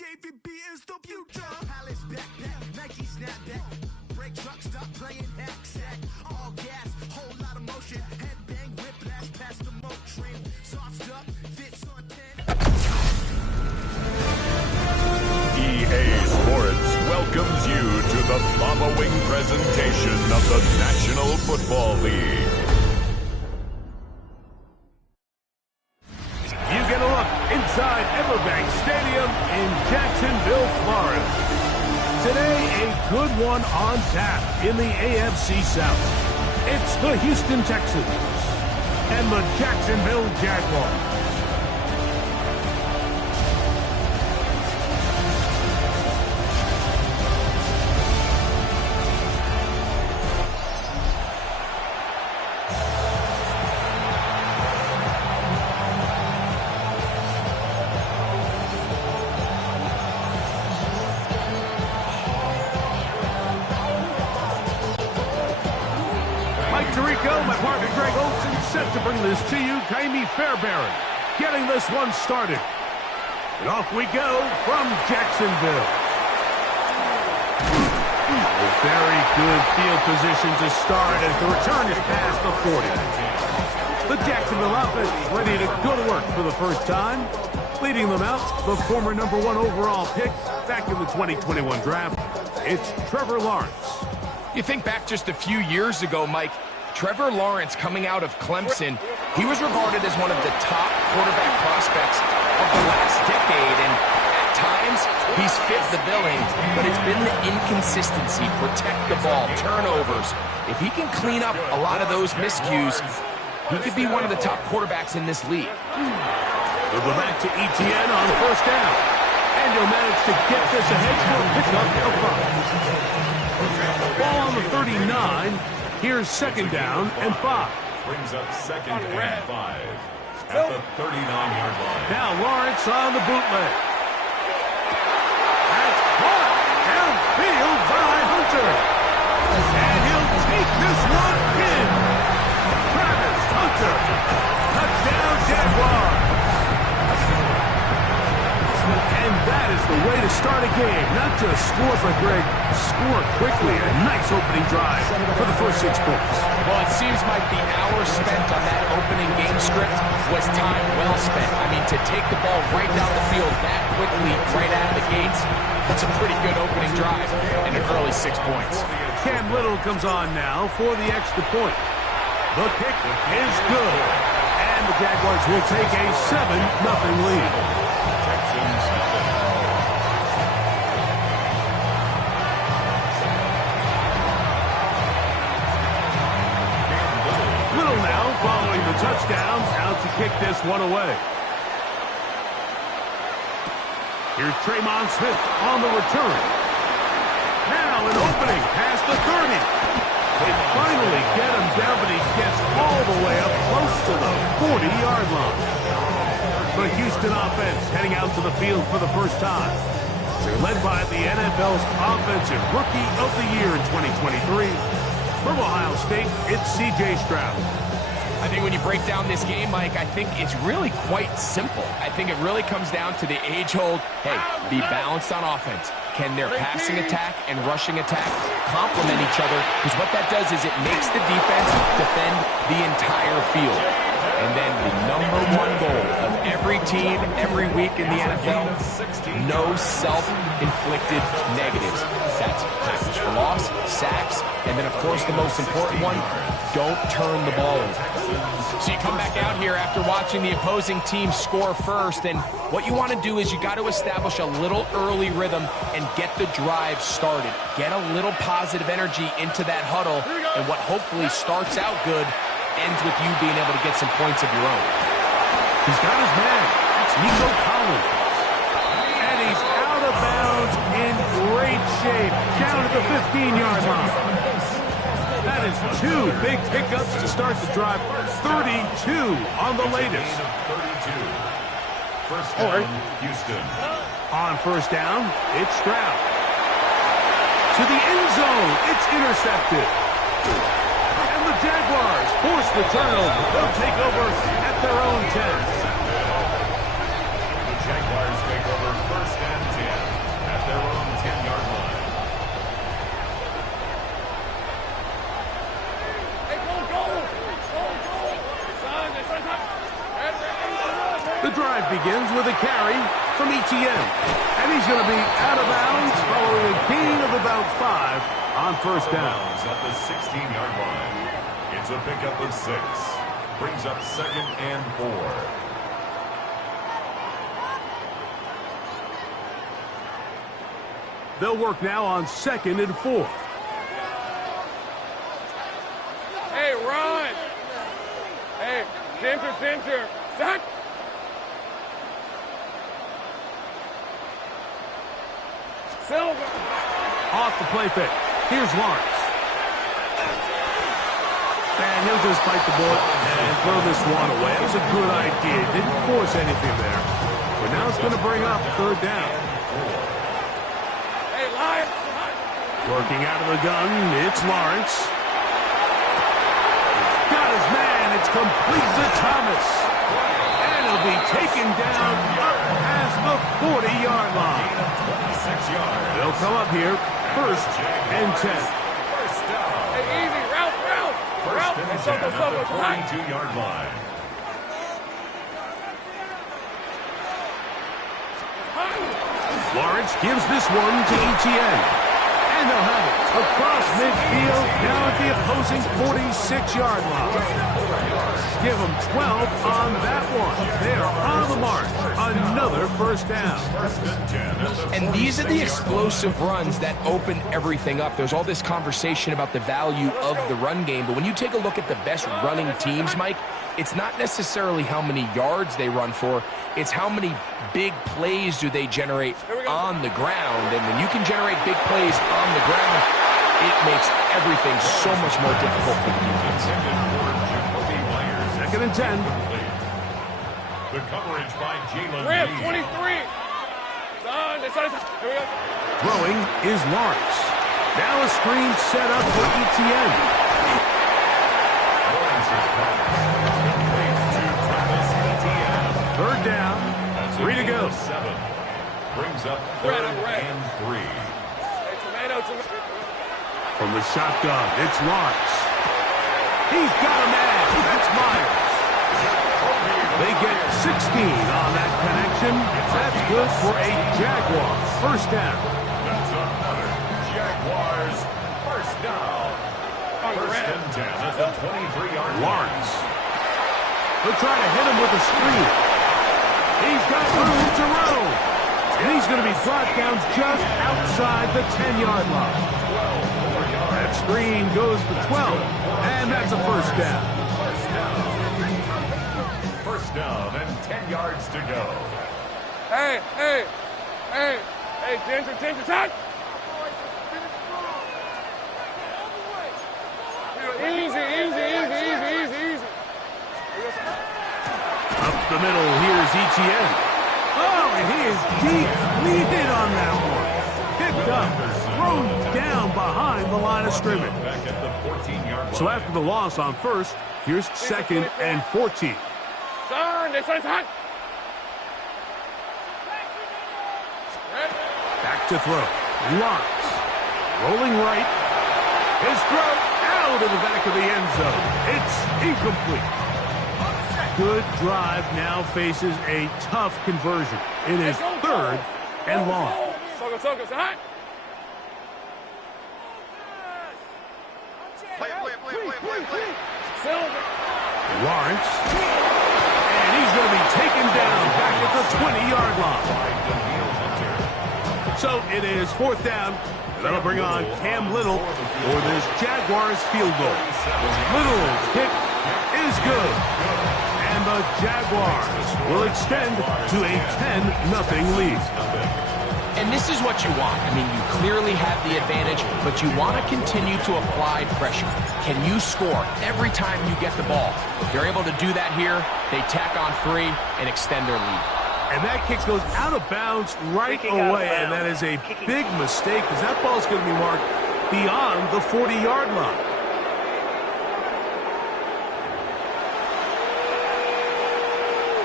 JVB is the future. Palace backpack, Nike snapback. Break truck, stop playing hack sack. All gas, whole lot of motion. Headbang, whiplash, past the moat train. Sauced up, fits on 10. EA Sports welcomes you to the following presentation of the National Football League. You get a look inside Everbank Stadium in Jacksonville, Florida. Today, a good one on tap in the AFC South. It's the Houston Texans and the Jacksonville Jaguars. My partner Greg Olson set to bring this to you. Kaimi Fairbairn getting this one started. And off we go from Jacksonville. A very good field position to start as the return is past the 40. The Jacksonville offense ready to go to work for the first time. Leading them out, the former #1 overall pick back in the 2021 draft. It's Trevor Lawrence. You think back just a few years ago, Mike, Trevor Lawrence coming out of Clemson, he was regarded as one of the top quarterback prospects of the last decade, and at times he's fit the billing, but it's been the inconsistency, protect the ball, turnovers. If he can clean up a lot of those miscues, he could be one of the top quarterbacks in this league. We'll go back to ETN on first down, and he'll manage to get this ahead for a pickup of 5. Ball on the 39. Here's second down and 5. Brings up second and 5 at the 39-yard line. Now Lawrence on the bootleg. That's caught downfield by Hunter. And he'll take this one in. Travis Hunter. Touchdown Jaguars. And that is the way to start a game. Not just score, but Greg, score quickly. A nice opening drive for the first 6 points. Well, it seems like the hour spent on that opening game script was time well spent. I mean, to take the ball right down the field that quickly, right out of the gates, that's a pretty good opening drive and an early 6 points. Cam Little comes on now for the extra point. The kick is good. And the Jaguars will take a 7-0 lead. Little now following the touchdown, out to kick this one away. Here's Tremon Smith on the return. Now an opening past the 30. They finally get him down, but he gets all the way up close to the 40-yard line. The Houston offense heading out to the field for the first time. They're led by the NFL's Offensive Rookie of the Year in 2023. From Ohio State, it's C.J. Stroud. I think when you break down this game, Mike, I think it's really quite simple. I think it really comes down to the age-old, hey, be balanced on offense. Can their passing attack and rushing attack complement each other? Because what that does is it makes the defense defend the entire field. And then the #1 goal of every team, every week in the NFL, no self-inflicted negatives. That's tackles for loss, sacks, and then, of course, the most important one, don't turn the ball over. So you come back out here after watching the opposing team score first, and what you want to do is you got to establish a little early rhythm and get the drive started. Get a little positive energy into that huddle, and what hopefully starts out good ends with you being able to get some points of your own. He's got his man. It's Nico Collins. And he's out of bounds in great shape. Down at the 15-yard line. That is 2 big pickups to start the drive. 32 on the latest. 32. First down, Houston. On first down, it's Stroud. To the end zone. It's intercepted. And the Jaguars force the turnover. They'll take over at their own 10. The Jaguars take over first and 10. begins with a carry from ETN. And he's going to be out of bounds following a gain of about 5 on first down. At the 16-yard line. It's a pickup of 6. Brings up 2nd and 4. They'll work now on 2nd and 4. Hey, run! Hey, center. Set! Silver! Off the play fake. Here's Lawrence. And he'll just bite the bullet and throw this one away. It was a good idea. Didn't force anything there. But now it's going to bring up 3rd down. Hey, Lions! Working out of the gun, it's Lawrence. Got his man. It's complete to Thomas. And he'll be taken down up past the 40-yard line. They'll come up here, 1st and 10. Hey, easy, route! First and 10 at the 42-yard line. Lawrence gives this one to ETN. And they'll have it across midfield, now at the opposing 46-yard line. Give them 12 on that one. They are on the mark. Another 1st down. And these are the explosive runs that open everything up. There's all this conversation about the value of the run game, but when you take a look at the best running teams, Mike, it's not necessarily how many yards they run for, it's how many big plays do they generate on the ground. And when you can generate big plays on the ground, it makes everything so much more difficult for the defense. 2nd and 10. The coverage by Jalen Rip, Reed. 23! Son, here we go. Throwing is Lawrence. Now a screen set up for ETN. Third down. 3 to go. 7. Brings up 3rd and 3. Hey, tomato. From the shotgun, it's Lawrence. He's got a man. That's Myers. They get 16 on that connection. That's good for a Jaguars 1st down. That's another Jaguars 1st down. 1st and 10 at the 23-yard line. Lawrence. They'll try to hit him with a screen. He's got room to roam. And he's going to be brought down just outside the 10-yard line. That screen goes for 12. And that's a 1st down. 1st down and 10 yards to go. Hey, attention, time! Easy. Up the middle, here's ETN. Oh, and he is deep. Lead on that one. Picked up, thrown down behind the line of scrimmage. Back at the 14-yard line. So after the loss on 1st, here's 2nd and 14. Son, this one's hot! Back to throw. Lawrence. Rolling right. His throw out of the back of the end zone. It's incomplete. Good drive now faces a tough conversion. It is 3rd and long. Soka, hot! Play. Silver. Lawrence. And he's going to be taken down back at the 20-yard line. So it is 4th down. That'll bring on Cam Little for this Jaguars field goal. Little's kick is good. And the Jaguars will extend to a 10-0 lead. And this is what you want. I mean, you clearly have the advantage, but you want to continue to apply pressure. Can you score every time you get the ball? They're able to do that here. They tack on 3 and extend their lead. And that kick goes out of bounds right away, and that is a big mistake because that ball is going to be marked beyond the 40-yard line.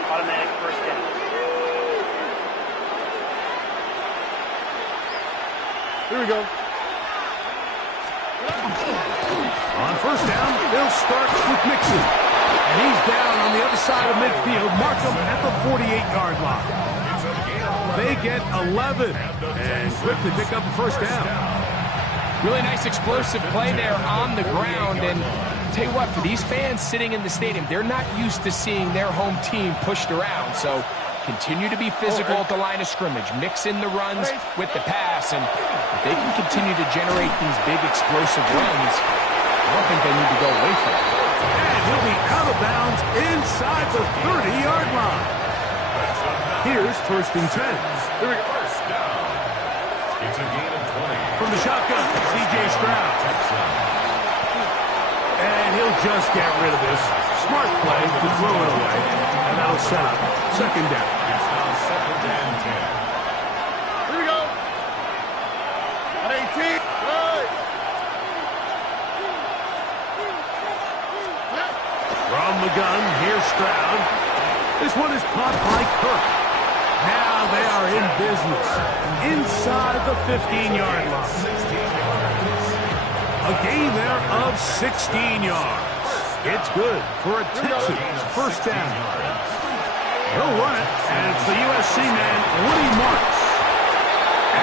Automatic 1st down. Here we go. On 1st down, they'll start with Mixon. And he's down on the other side of midfield. Mark him at the 48-yard line. They get 11 and quickly pick up the first down. Really nice explosive play there on the ground. And I'll tell you what, for these fans sitting in the stadium, they're not used to seeing their home team pushed around. So continue to be physical at the line of scrimmage. Mix in the runs with the pass. And if they can continue to generate these big explosive runs, I don't think they need to go away from it. And he'll be out of bounds inside the 30-yard line. Here's first and 10. Here we go. First down. It's a gain of 20. From the shotgun, C.J. Stroud. And he'll just get rid of this. Smart play to throw it away. And that'll set up second down. It's now second and 10. Here we go. 18. Right. From the gun, here's Stroud. This one is caught by Kirk. Now they are in business inside the 15-yard line. A gain there of 16 yards. It's good for a Texans first down. He'll run it, and it's the USC man, Woody Marks.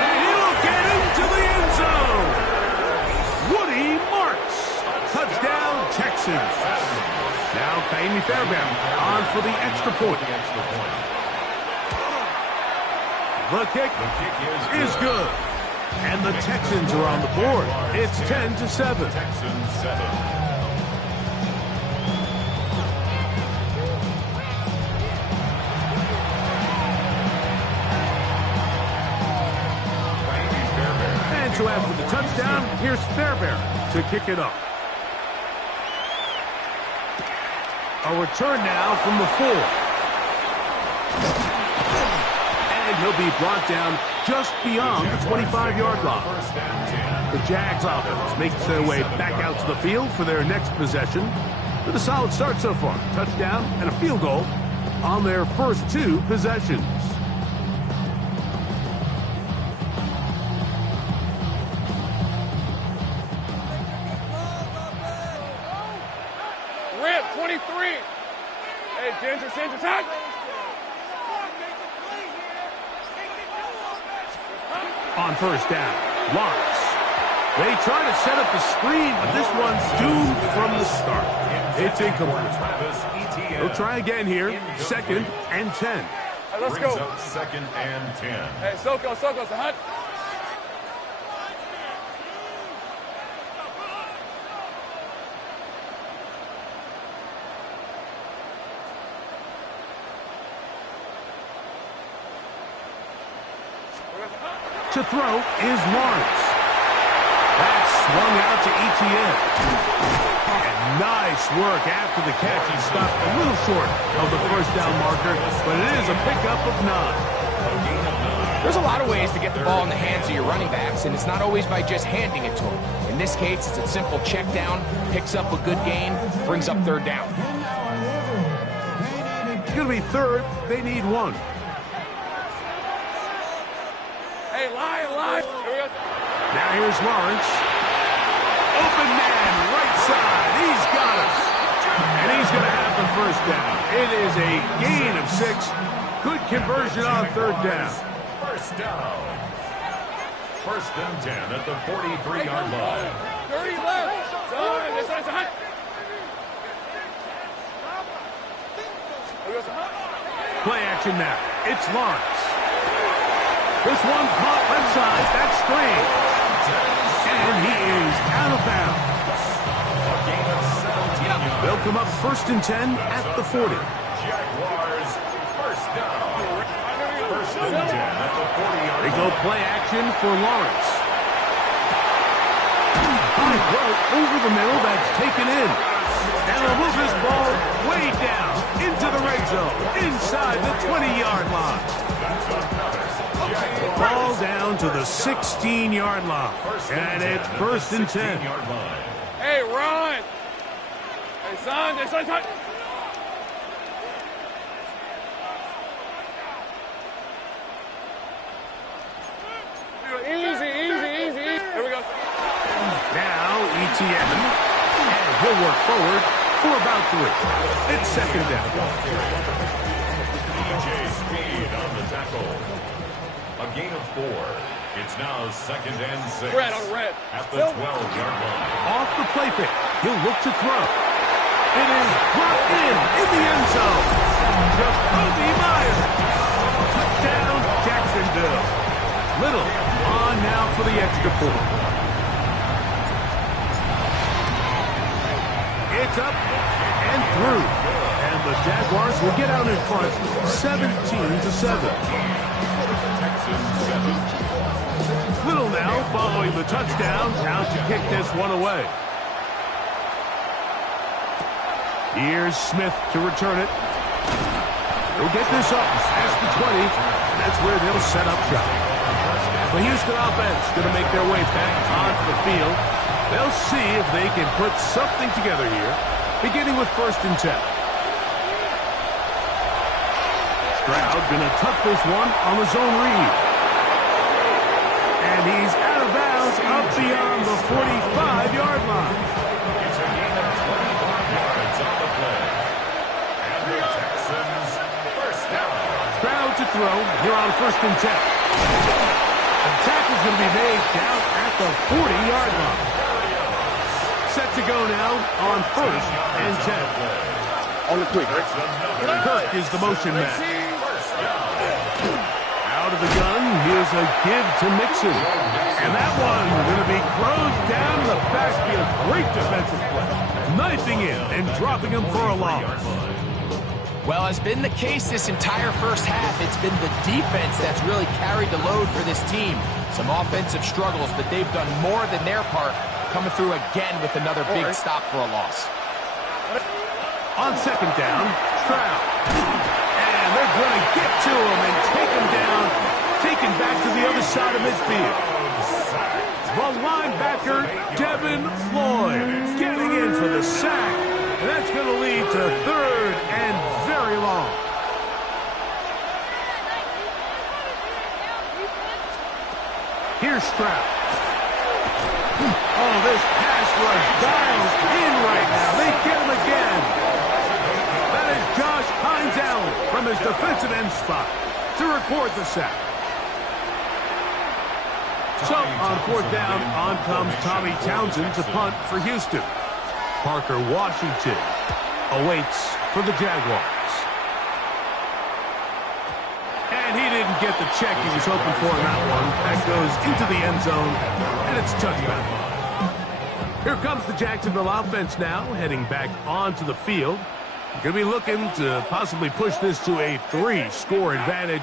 And he'll get into the end zone. Woody Marks. Touchdown, Texans. Now Kaimi Fairbairn on for the extra point. The kick is good. And the Texans are on the board. It's 10-7. Texans 7. And so after the touchdown, here's Fairbairn to kick it off. A return now from the 4. And he'll be brought down just beyond the 25-yard line. The Jags offense makes their way back out to the field for their next possession. With a solid start so far. Touchdown and a field goal on their first 2 possessions. Rip, 23. Hey, Ginger, time. On first down, Lawrence. They try to set up the screen, but this one's doomed from the start. It's incomplete. They'll try again here. Second and 10. Hey, let's Brings go. up second and 10. Hey, Soko, so hot. To throw is Lawrence. That's swung out to Etienne. And nice work after the catch. He stopped a little short of the first down marker, but it is a pickup of 9. There's a lot of ways to get the ball in the hands of your running backs, and it's not always by just handing it to them. In this case, it's a simple check down, picks up a good gain, brings up third down. It's going to be third. They need 1. Hey, lie. Here we go. Now here's Lawrence. Open man, right side. He's got us. And he's going to have the first down. It is a gain of 6. Good conversion on third down. First down. First and 10 at the 43-yard line. 30 left. Son, this one's hot. Play action now. It's Lawrence. This one caught left side. That's straight. And he is out of bounds. They'll come up first and 10 at the 40. Jaguars, first down. First and 10 at the 40-yard line. They go play action for Lawrence. High throw over the middle. That's taken in. And they'll move this ball way down into the red zone, inside the 20-yard line. Ball down to the 16-yard line. And it's first and 10. Hey, run. Hey, son, this one's hot. Easy. Here we go. Now, Etienne. And he'll work forward for about 3. It's second down. DJ Speed on the tackle. A gain of 4. It's now second and 6. Red on red. At the 12-yard line. Off the play fake. He'll look to throw. It is brought in the end zone. Jacoby Myers. Touchdown, Jacksonville. Little on now for the extra point. It's up and through. And the Jaguars will get out in front 17-7. Texans 7. Little now following the touchdown. Out to kick this one away. Here's Smith to return it. He'll get this up past the 20. That's where they'll set up shop. The Houston offense going to make their way back onto the field. They'll see if they can put something together here, beginning with 1st and 10. Stroud going to tuck this one on the zone read. And he's out of bounds up beyond the 45-yard line. It's a gain of 25 yards on the play. And the Texans first down. Stroud to throw here on 1st and 10. The tackle's going to be made down at the 40-yard line. Set to go now on 1st and 10. On the quick. Kirk is the motion man. Out of the gun, here's a give to Mixon. And that one going to be closed down the backfield. Great defensive play. Knifing in and dropping him for a loss. Well, as been the case this entire first half, it's been the defense that's really carried the load for this team. Some offensive struggles, but they've done more than their part, coming through again with another big stop for a loss. On 2nd down, Stroud. And they're going to get to him and take him down, taken back to the other side of midfield. The linebacker, Devin Lloyd, getting in for the sack. And that's going to lead to 3rd and very long. Here's Stroud. Oh, this pass rush dials in right now. They get him again. That is Josh Hines Allen from his defensive end spot to record the sack. So, on 4th down, on comes Tommy Townsend to punt for Houston. Parker Washington awaits for the Jaguars. And he didn't get the check he was hoping for in that one. That goes into the end zone, and it's touchdown. Here comes the Jacksonville offense now, heading back onto the field. Going to be looking to possibly push this to a 3-score advantage.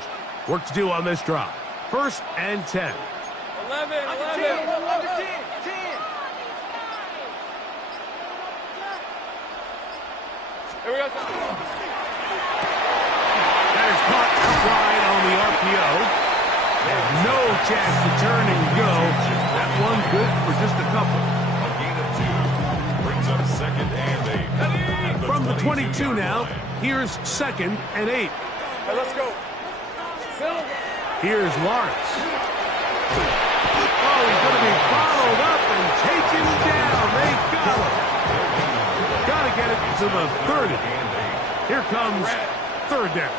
Work to do on this drive. 1st and 10. 11. Here we go. That is caught outside on the RPO. And no chance to turn and go. That one good for just a couple. A gain of 2. Brings up 2nd and 8. From the 22 now, here's 2nd and 8. Hey, let's go. Here's Lawrence. Oh, he's going to be bottled up and taken down. They got him. Got to get it to the 30. Here comes 3rd down.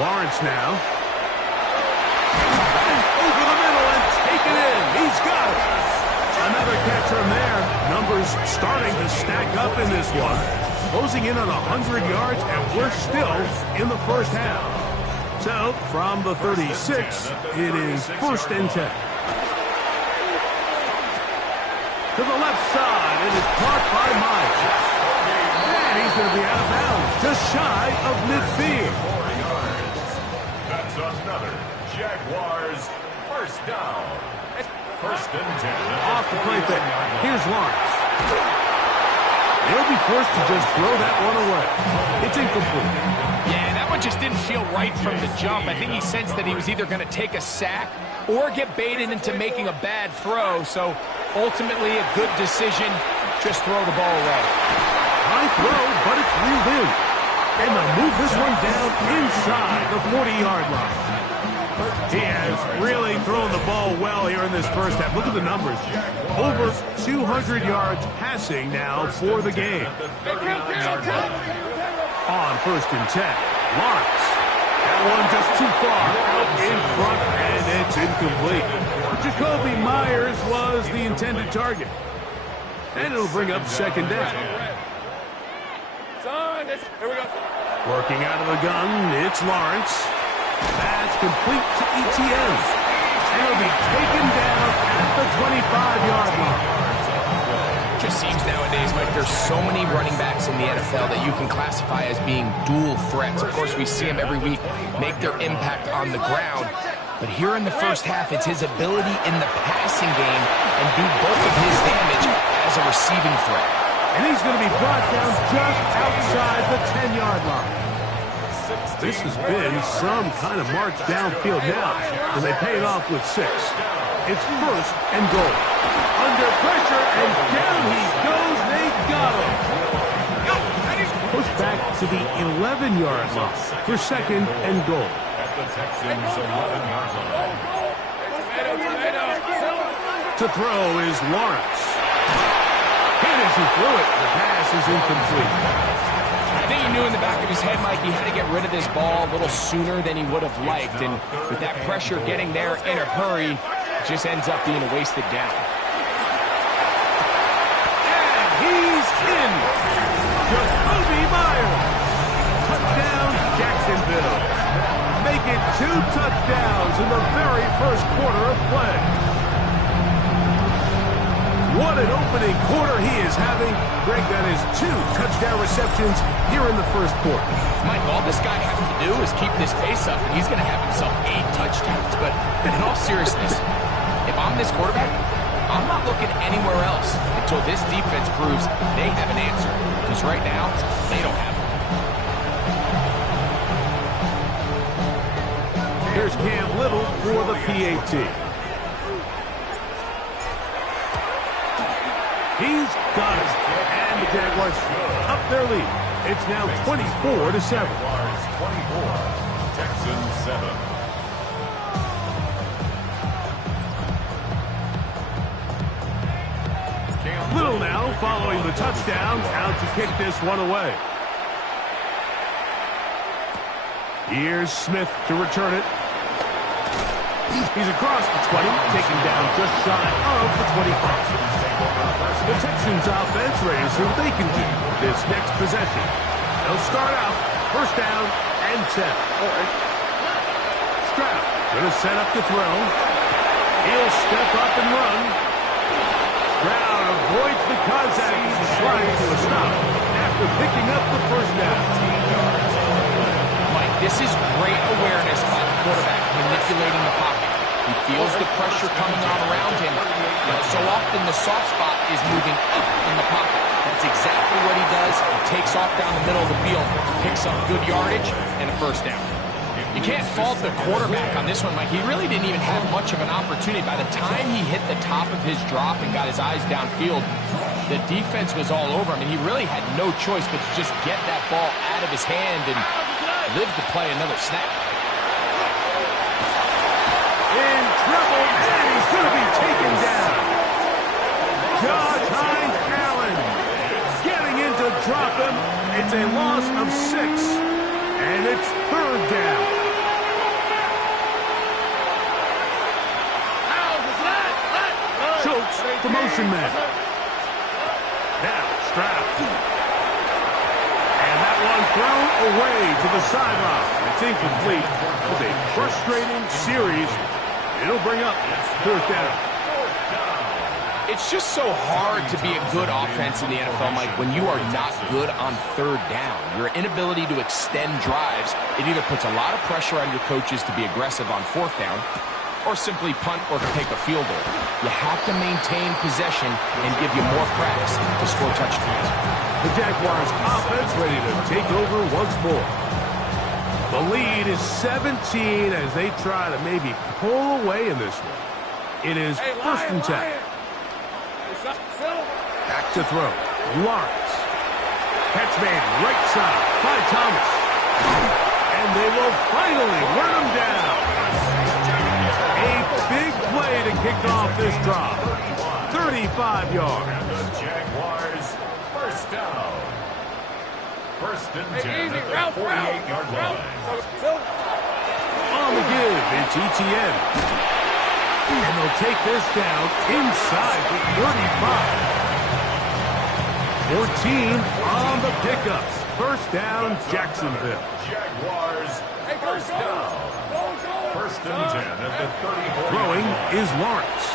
Lawrence now. Over the middle and taken in. He's got it. Another catch from there. Numbers starting to stack up in this one. Closing in on 100 yards, and we're still in the first half. So, from the 36, it is 1st and 10. To the left side, it is caught by Myers. And he's going to be out of bounds, just shy of midfield. That's another Jaguars first down. 1st and 10. Off the play fake. Here's Lawrence. He'll be forced to just throw that one away. It's incomplete. Yeah, that one just didn't feel right from the jump. I think he sensed that he was either going to take a sack or get baited into making a bad throw. So ultimately a good decision. Just throw the ball away. High throw, but it's reeled in. And they'll move this one down inside the 40-yard line. He has really thrown the ball well here in this first half. Look at the numbers. Over 200 yards passing now for the game. On 1st and 10, Lawrence. That one just too far out in front, and it's incomplete. Jacoby Myers was the intended target. And it'll bring up 2nd down. Here we go. Working out of the gun, it's Lawrence. That's complete to ETN. And it'll be taken down at the 25-yard line. Just seems nowadays like there's so many running backs in the NFL that you can classify as being dual threats. Of course, we see them every week make their impact on the ground. But here in the first half, it's his ability in the passing game and do both of his damage as a receiving threat. And he's going to be brought down just outside the 10-yard line. This has been some kind of march downfield now, and they pay it off with 6. It's 1st and goal. Under pressure, and down he goes. They got him. Pushed back to the 11-yard line for 2nd and goal. At the Texans' 11-yard line. To throw is Lawrence. Hit as he threw it. The pass is incomplete. I think he knew in the back of his head, Mike, he had to get rid of this ball a little sooner than he would have liked. And with that pressure getting there in a hurry, it just ends up being a wasted down. And he's in. Jacoby Myers. Touchdown, Jacksonville. Make it 2 touchdowns in the very first quarter of play. What an opening quarter he is having. Greg, that is 2 touchdown receptions here in the first quarter. Mike, all this guy has to do is keep this pace up, and he's going to have himself 8 touchdowns. But in all seriousness, if I'm this quarterback, I'm not looking anywhere else until this defense proves they have an answer. Because right now, they don't have one. Here's Cam Little for the PAT. He's got it. And the Jaguars up their lead. It's now 24-7. Jaguars 24, Texans 7. Little now following the touchdown. Out to kick this one away. Here's Smith to return it. He's across the 20, taken down just shy of the 25. The Texans offense ready to see what they can do this next possession. They'll start out 1st down and 10. Stroud going to set up to throw. He'll step up and run. Stroud avoids the contact as he slides to a stop after picking up the 1st down. Mike, this is great awareness by the quarterback manipulating the pocket. He feels the pressure coming on around him, but so often the soft spot is moving up in the pocket. That's exactly what he does. He takes off down the middle of the field, picks up good yardage, and a 1st down. You can't fault the quarterback on this one, Mike. He really didn't even have much of an opportunity. By the time he hit the top of his drop and got his eyes downfield, the defense was all over him, and he really had no choice but to just get that ball out of his hand and live to play another snap. In trouble, and he's going to be taken down. Josh Hines Allen getting in to drop him. It's a loss of 6, and it's 3rd down. Schultz, the motion man. Now, Stroud. And that one thrown away to the sideline. It's incomplete. It's a frustrating series. It'll bring up 4th down. It's just so hard to be a good offense in the NFL, Mike, when you are not good on 3rd down. Your inability to extend drives, it either puts a lot of pressure on your coaches to be aggressive on 4th down or simply punt or to take a field goal. You have to maintain possession and give you more cracks to score touchdowns. The Jaguars offense ready to take over once more. The lead is 17 as they try to maybe pull away in this one. It is 1st and 10. Back to throw. Lawrence. Catch man right side by Thomas. And they will finally run him down. big play to kick off this drive. 35 yards. And the Jaguars, first down. First and 10 at the 48-yard line. On the give, it's ETN. And they'll take this down inside the 35. 14 on the pickups. First down, Jacksonville. Jaguars, first down. First and 10 at the 34. Throwing is Lawrence.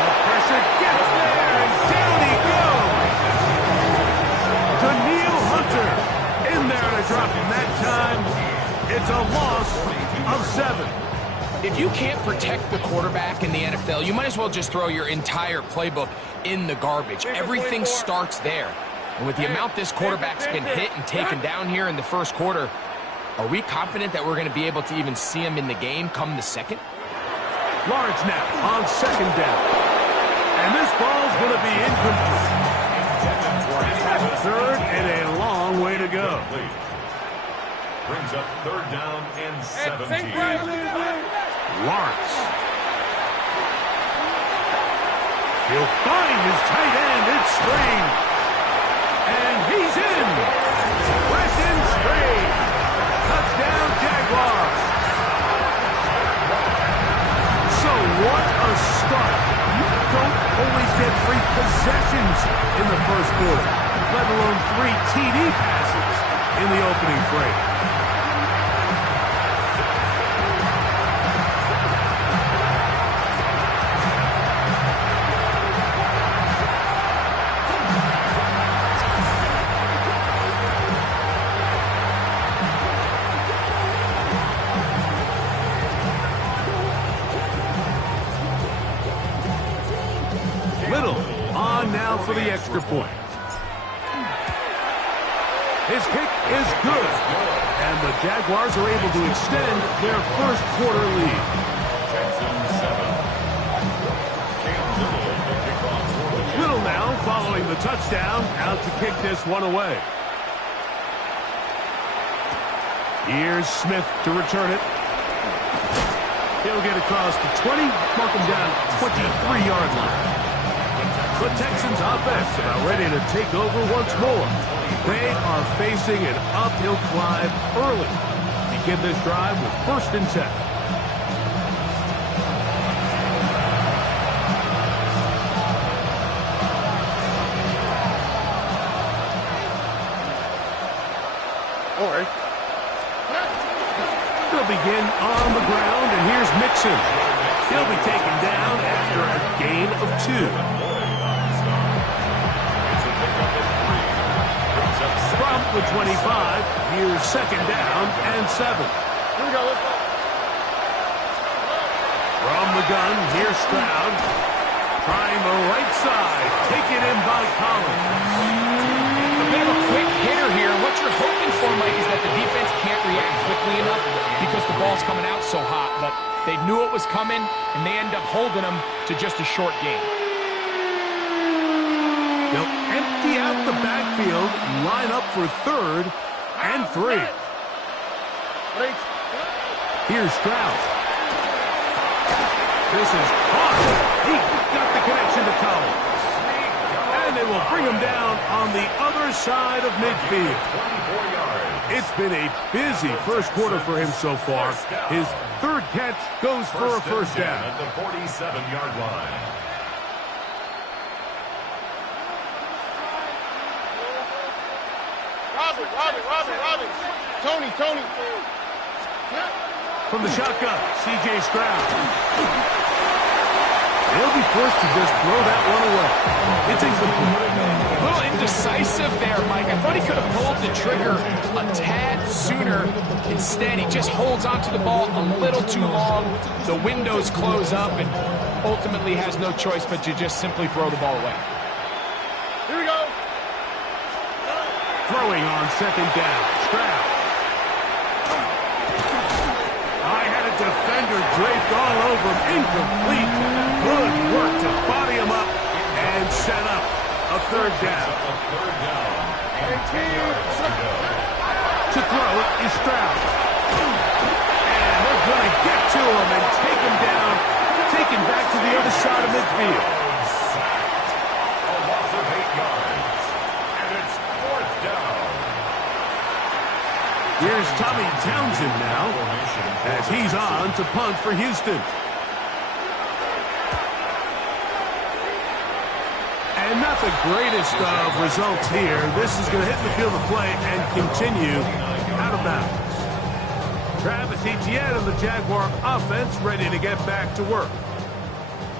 The pressure gets there, and down he goes. Daniil Hunter in there to drop him that time. It's a loss of 7. If you can't protect the quarterback in the NFL, you might as well just throw your entire playbook in the garbage. Everything starts there. And with the amount this quarterback's been hit and taken down here in the first quarter, are we confident that we're going to be able to even see him in the game come the second? Lawrence now on second down. And this ball's going to be incomplete. Third and a long way to go. Brings up third down and 17. Lawrence. He'll find his tight end. It's Strange. And he's in. Preston Strange. Touchdown, Jaguars. So what a start. You don't always get 3 possessions in the first quarter, let alone 3 TD passes in the opening frame. For the extra point. His kick is good, and the Jaguars are able to extend their first quarter lead. Little now following the touchdown, out to kick this one away. Here's Smith to return it. He'll get across the 20, mark him down 23-yard line. The Texans offense are ready to take over once more. They are facing an uphill climb early. Begin this drive with first and 10. They'll begin on the ground, and here's Mixon. He'll be taken down after a gain of 2. From the 25, here's second down and 7. Here we go. From the gun, here's Stroud. Trying the right side. Taken in by Collins. A bit of a quick hitter here. What you're hoping for, Mike, is that the defense can't react quickly enough because the ball's coming out so hot. But they knew it was coming, and they end up holding them to just a short game. They'll empty out the backfield, line up for third and 3. Here's Stroud. This is caught. He got the connection to Collins. And they will bring him down on the other side of midfield. It's been a busy first quarter for him so far. His third catch goes for a first down. At the 47-yard line. Robbie. Tony. From the shotgun, C.J. Stroud. He'll be forced to just throw that one away. It's incomplete. A little indecisive there, Mike. I thought he could have pulled the trigger a tad sooner. Instead, he just holds onto the ball a little too long. The windows close up and ultimately has no choice but to just simply throw the ball away. Here we go. Throwing on second down. Stroud. I had a defender draped all over him. Incomplete. Good work to body him up and set up a third down. And 10 yards to go. To throw is Stroud. And they're going to get to him and take him down, take him back to the other side of midfield. A loss of 8 yards. And it's 4th down. Here's Tommy Townsend now as he's on to punt for Houston. And not the greatest of results here. This is going to hit the field of play and continue out of bounds. Travis Etienne and the Jaguar offense ready to get back to work.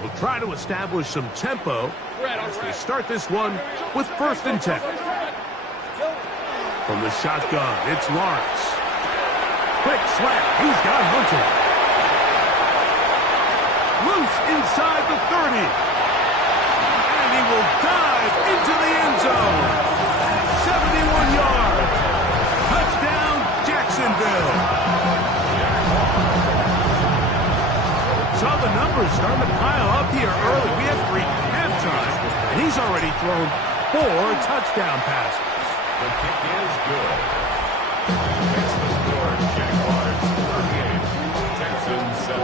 We'll try to establish some tempo as they start this one with 1st and 10. From the shotgun, it's Lawrence. Quick slant. He's got Hunter. Loose inside the 30. And he will dive into the end zone. 71 yards. Touchdown, Jacksonville. So the numbers starting to pile up here early. We have 3 halftime, and he's already thrown 4 touchdown passes. The kick is good. Makes the score Jaguars 38, Texans 7.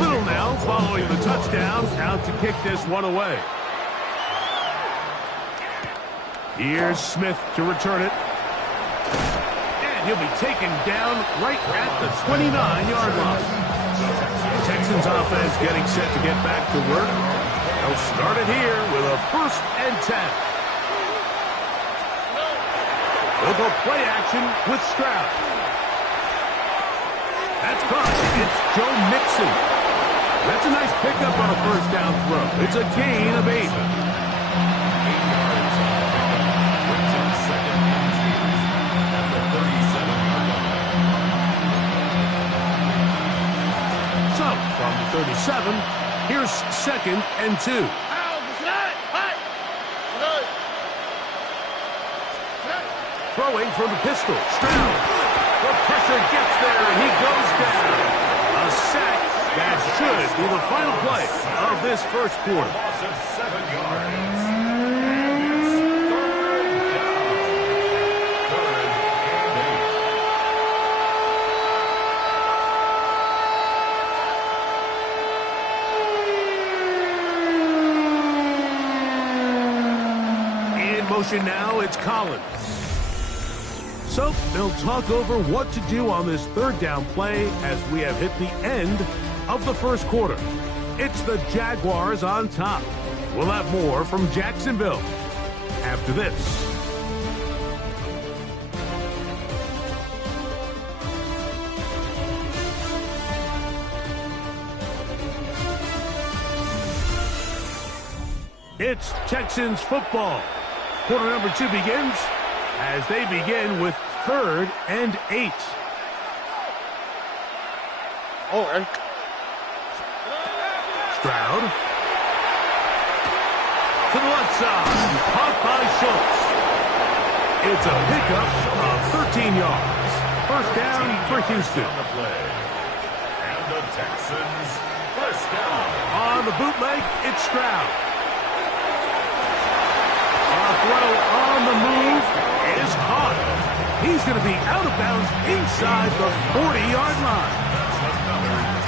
Little now following the touchdown, out to kick this one away. Here's Smith to return it. And he'll be taken down right at the 29-yard line. The Texans offense getting set to get back to work. They'll start it here with a 1st and 10. They'll go play action with Stroud. That's caught. It's Joe Mixon. That's a nice pickup on a 1st down throw. It's a gain of 8. So, from the 37, here's 2nd and 2. Throwing from the pistol. Stroud. The pressure gets there, and he goes down. A sack that should be the final play of this 1st quarter. Loss of 7 yards. And it's 3rd down. 3rd and 8. In motion now, it's Collins. So they'll talk over what to do on this 3rd down play as we have hit the end of the 1st quarter. It's the Jaguars on top. We'll have more from Jacksonville after this. It's Texans football. Quarter number 2 begins as they begin with 3rd and 8. Stroud. To the left side. Caught by Schultz. It's a pickup of 13 yards. 1st down for Houston. And the Texans 1st down. On the bootleg, it's Stroud. A throw on the move is caught. He's going to be out of bounds inside the 40-yard line.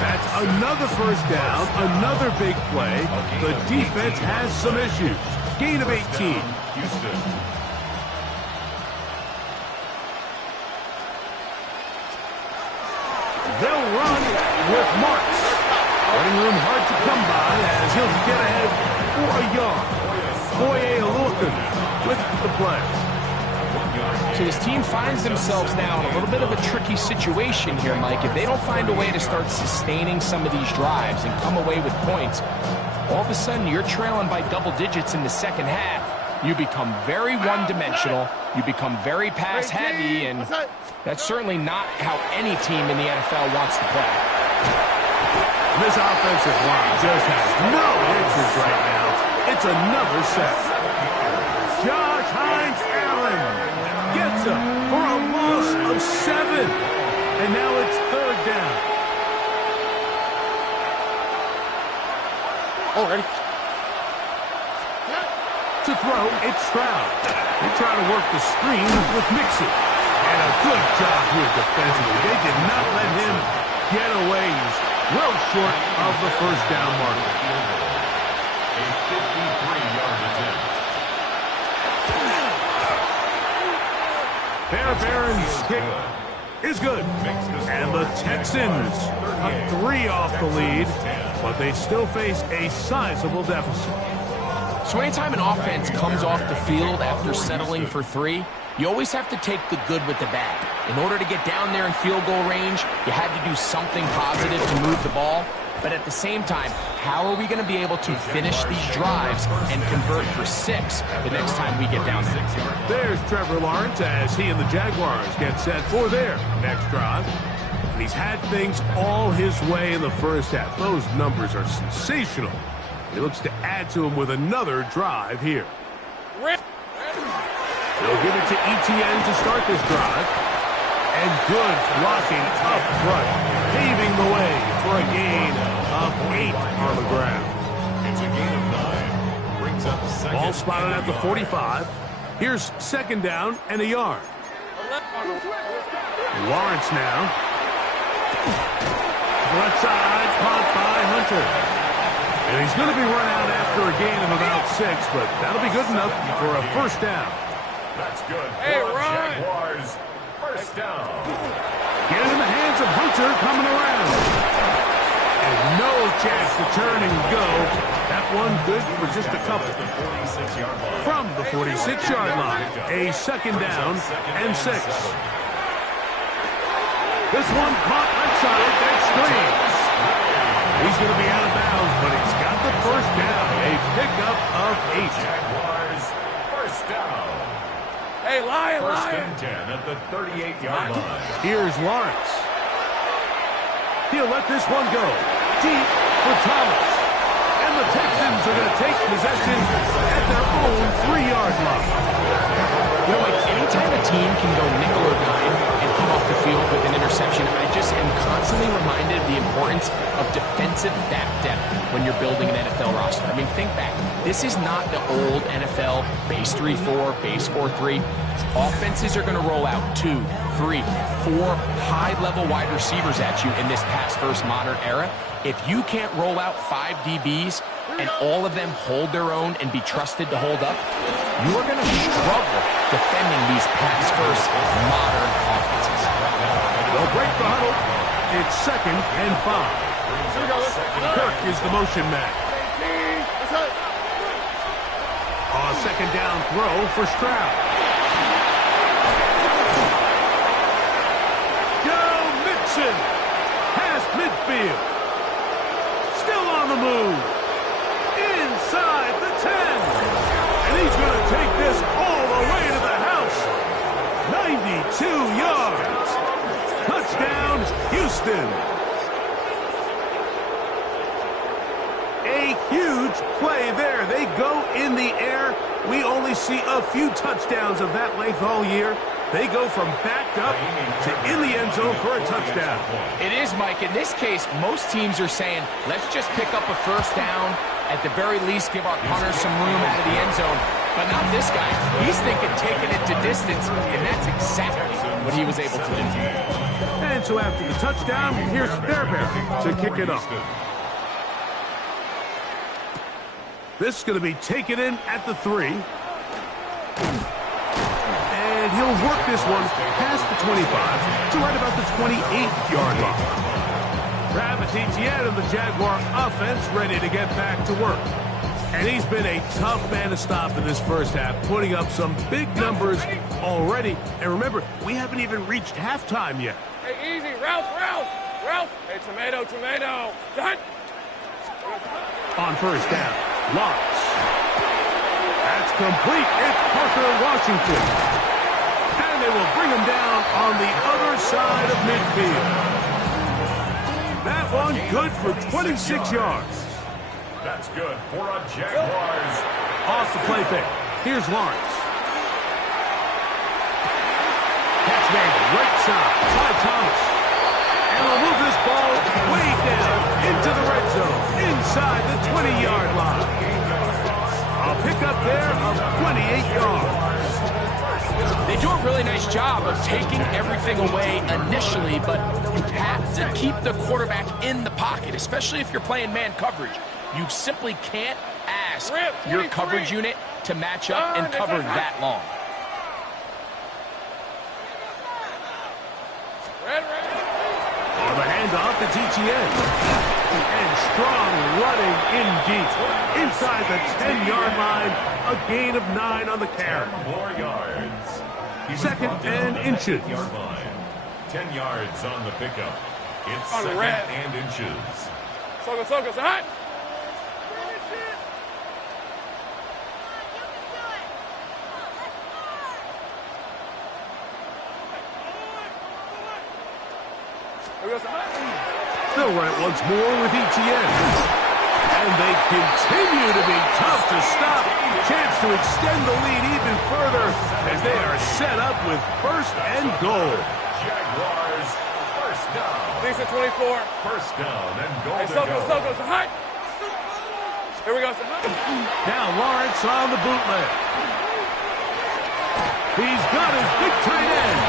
That's another 1st down, another big play. The defense has some issues. Gain of 18. Houston. They'll run with Marks. Running room hard to come by as he'll get ahead for a yard. Foye Lorcan with the play. So this team finds themselves now in a little bit of a tricky situation here, Mike. If they don't find a way to start sustaining some of these drives and come away with points, all of a sudden you're trailing by double digits in the 2nd half. You become very one-dimensional. You become very pass-heavy, and that's certainly not how any team in the NFL wants to play. This offensive line just has no answers right now. It's another set. Josh Hines Allen gets him for a loss of 7. And now it's 3rd down. To throw, it's Stroud. They try to work the screen with Mixon. And a good job here defensively. They did not let him get away. He's well short of the first down marker. A 53-yard attempt. Fairbairn's kick is good. And the Texans cut 3 off the lead, but they still face a sizable deficit. So anytime an offense comes off the field after settling for 3, you always have to take the good with the bad. In order to get down there in field goal range, you had to do something positive to move the ball. But at the same time, how are we going to be able to finish these drives and convert for 6 the next time we get down there? There's Trevor Lawrence as he and the Jaguars get set for their next drive. And he's had things all his way in the first half. Those numbers are sensational. He looks to add to him with another drive here. They'll give it to ETN to start this drive. And good blocking up front, paving the way for a gain of 8 on the ground. It's a gain of 9. Brings up second. Ball spotted at the 45. Here's second down and a yard. Lawrence now. Left side, caught by Hunter. And he's going to be run out after a gain of about 6, but that'll be good enough for a first down. That's good. Hey, for Ron. Jaguars. First down. Get it in the hands of Hunter coming around. And no chance to turn and go. That one good for just a couple. From the 46-yard line, a second down and 6. This one caught left side, that screams. He's going to be out of bounds, but he's got the first down. A pickup of 8. Jaguars. First down. Hey, Lion, First Lion. and 10 at the 38-yard line. Here's Lawrence. He'll let this one go. Deep for Thomas. And the Texans are going to take possession at their own 3-yard line. You know, like, anytime a team can go nickel or dime and come off the field with an interception, I just am constantly reminded of the importance of defensive back depth when you're building an NFL roster. I mean, think back. This is not the old NFL base 3-4, base 4-3. Offenses are going to roll out 2, 3, 4 high-level wide receivers at you in this pass-first modern era. If you can't roll out 5 DBs and all of them hold their own and be trusted to hold up, you are going to struggle defending these pass-first modern offenses. They'll break the huddle. It's second and 5. Kirk is the motion man. A second down throw for Stroud. Joe Mixon past midfield. Still on the move. Inside the 10. And he's going to take this all the way to the house. 92 yards. Touchdown, Houston. A huge play there. They go in the air. We only see a few touchdowns of that length all year. They go from backed up to in the end zone for a touchdown. It is, Mike. In this case, most teams are saying, let's just pick up a first down. At the very least, give our punters some room out of the end zone. But not this guy. He's thinking taking it to distance, and that's exactly what he was able to do. And so after the touchdown, here's Fairbairn to kick it off. This is going to be taken in at the 3. And he'll work this one past the 25 to right about the 28-yard line. Travis Etienne of the Jaguar offense ready to get back to work. And he's been a tough man to stop in this first half, putting up some big numbers already. And remember, we haven't even reached halftime yet. Hey, easy. Ralph. Hey, tomato. Done. On first down, Lawrence. That's complete. It's Parker Washington. And they will bring him down on the other side of midfield. That one good for 26 yards. That's good for a Jaguars. Off the play fake. Here's Lawrence. Catch made right side by Thomas. And we'll move this ball way down into the red zone, inside the 20-yard line. A pickup there of job of taking everything away initially, but you have to keep the quarterback in the pocket, especially if you're playing man coverage. You simply can't ask your coverage unit to match up and cover that long. On the handoff, it's ETN. And strong running in deep. Inside the 10-yard line, a gain of 9 on the carry. 10 more yards. Second and inches. 10 yards on the pickup. It's On the second red. and inches. Soka, hot. They'll run it once more with ETN. And they continue to be tough to stop. Chance to extend the lead even further as they are set up with first and goal. Jaguars, first down. Decent 24. First down and goal Hey, to Soka, go. hot. Here we go, Now Lawrence on the bootleg. He's got his big tight end.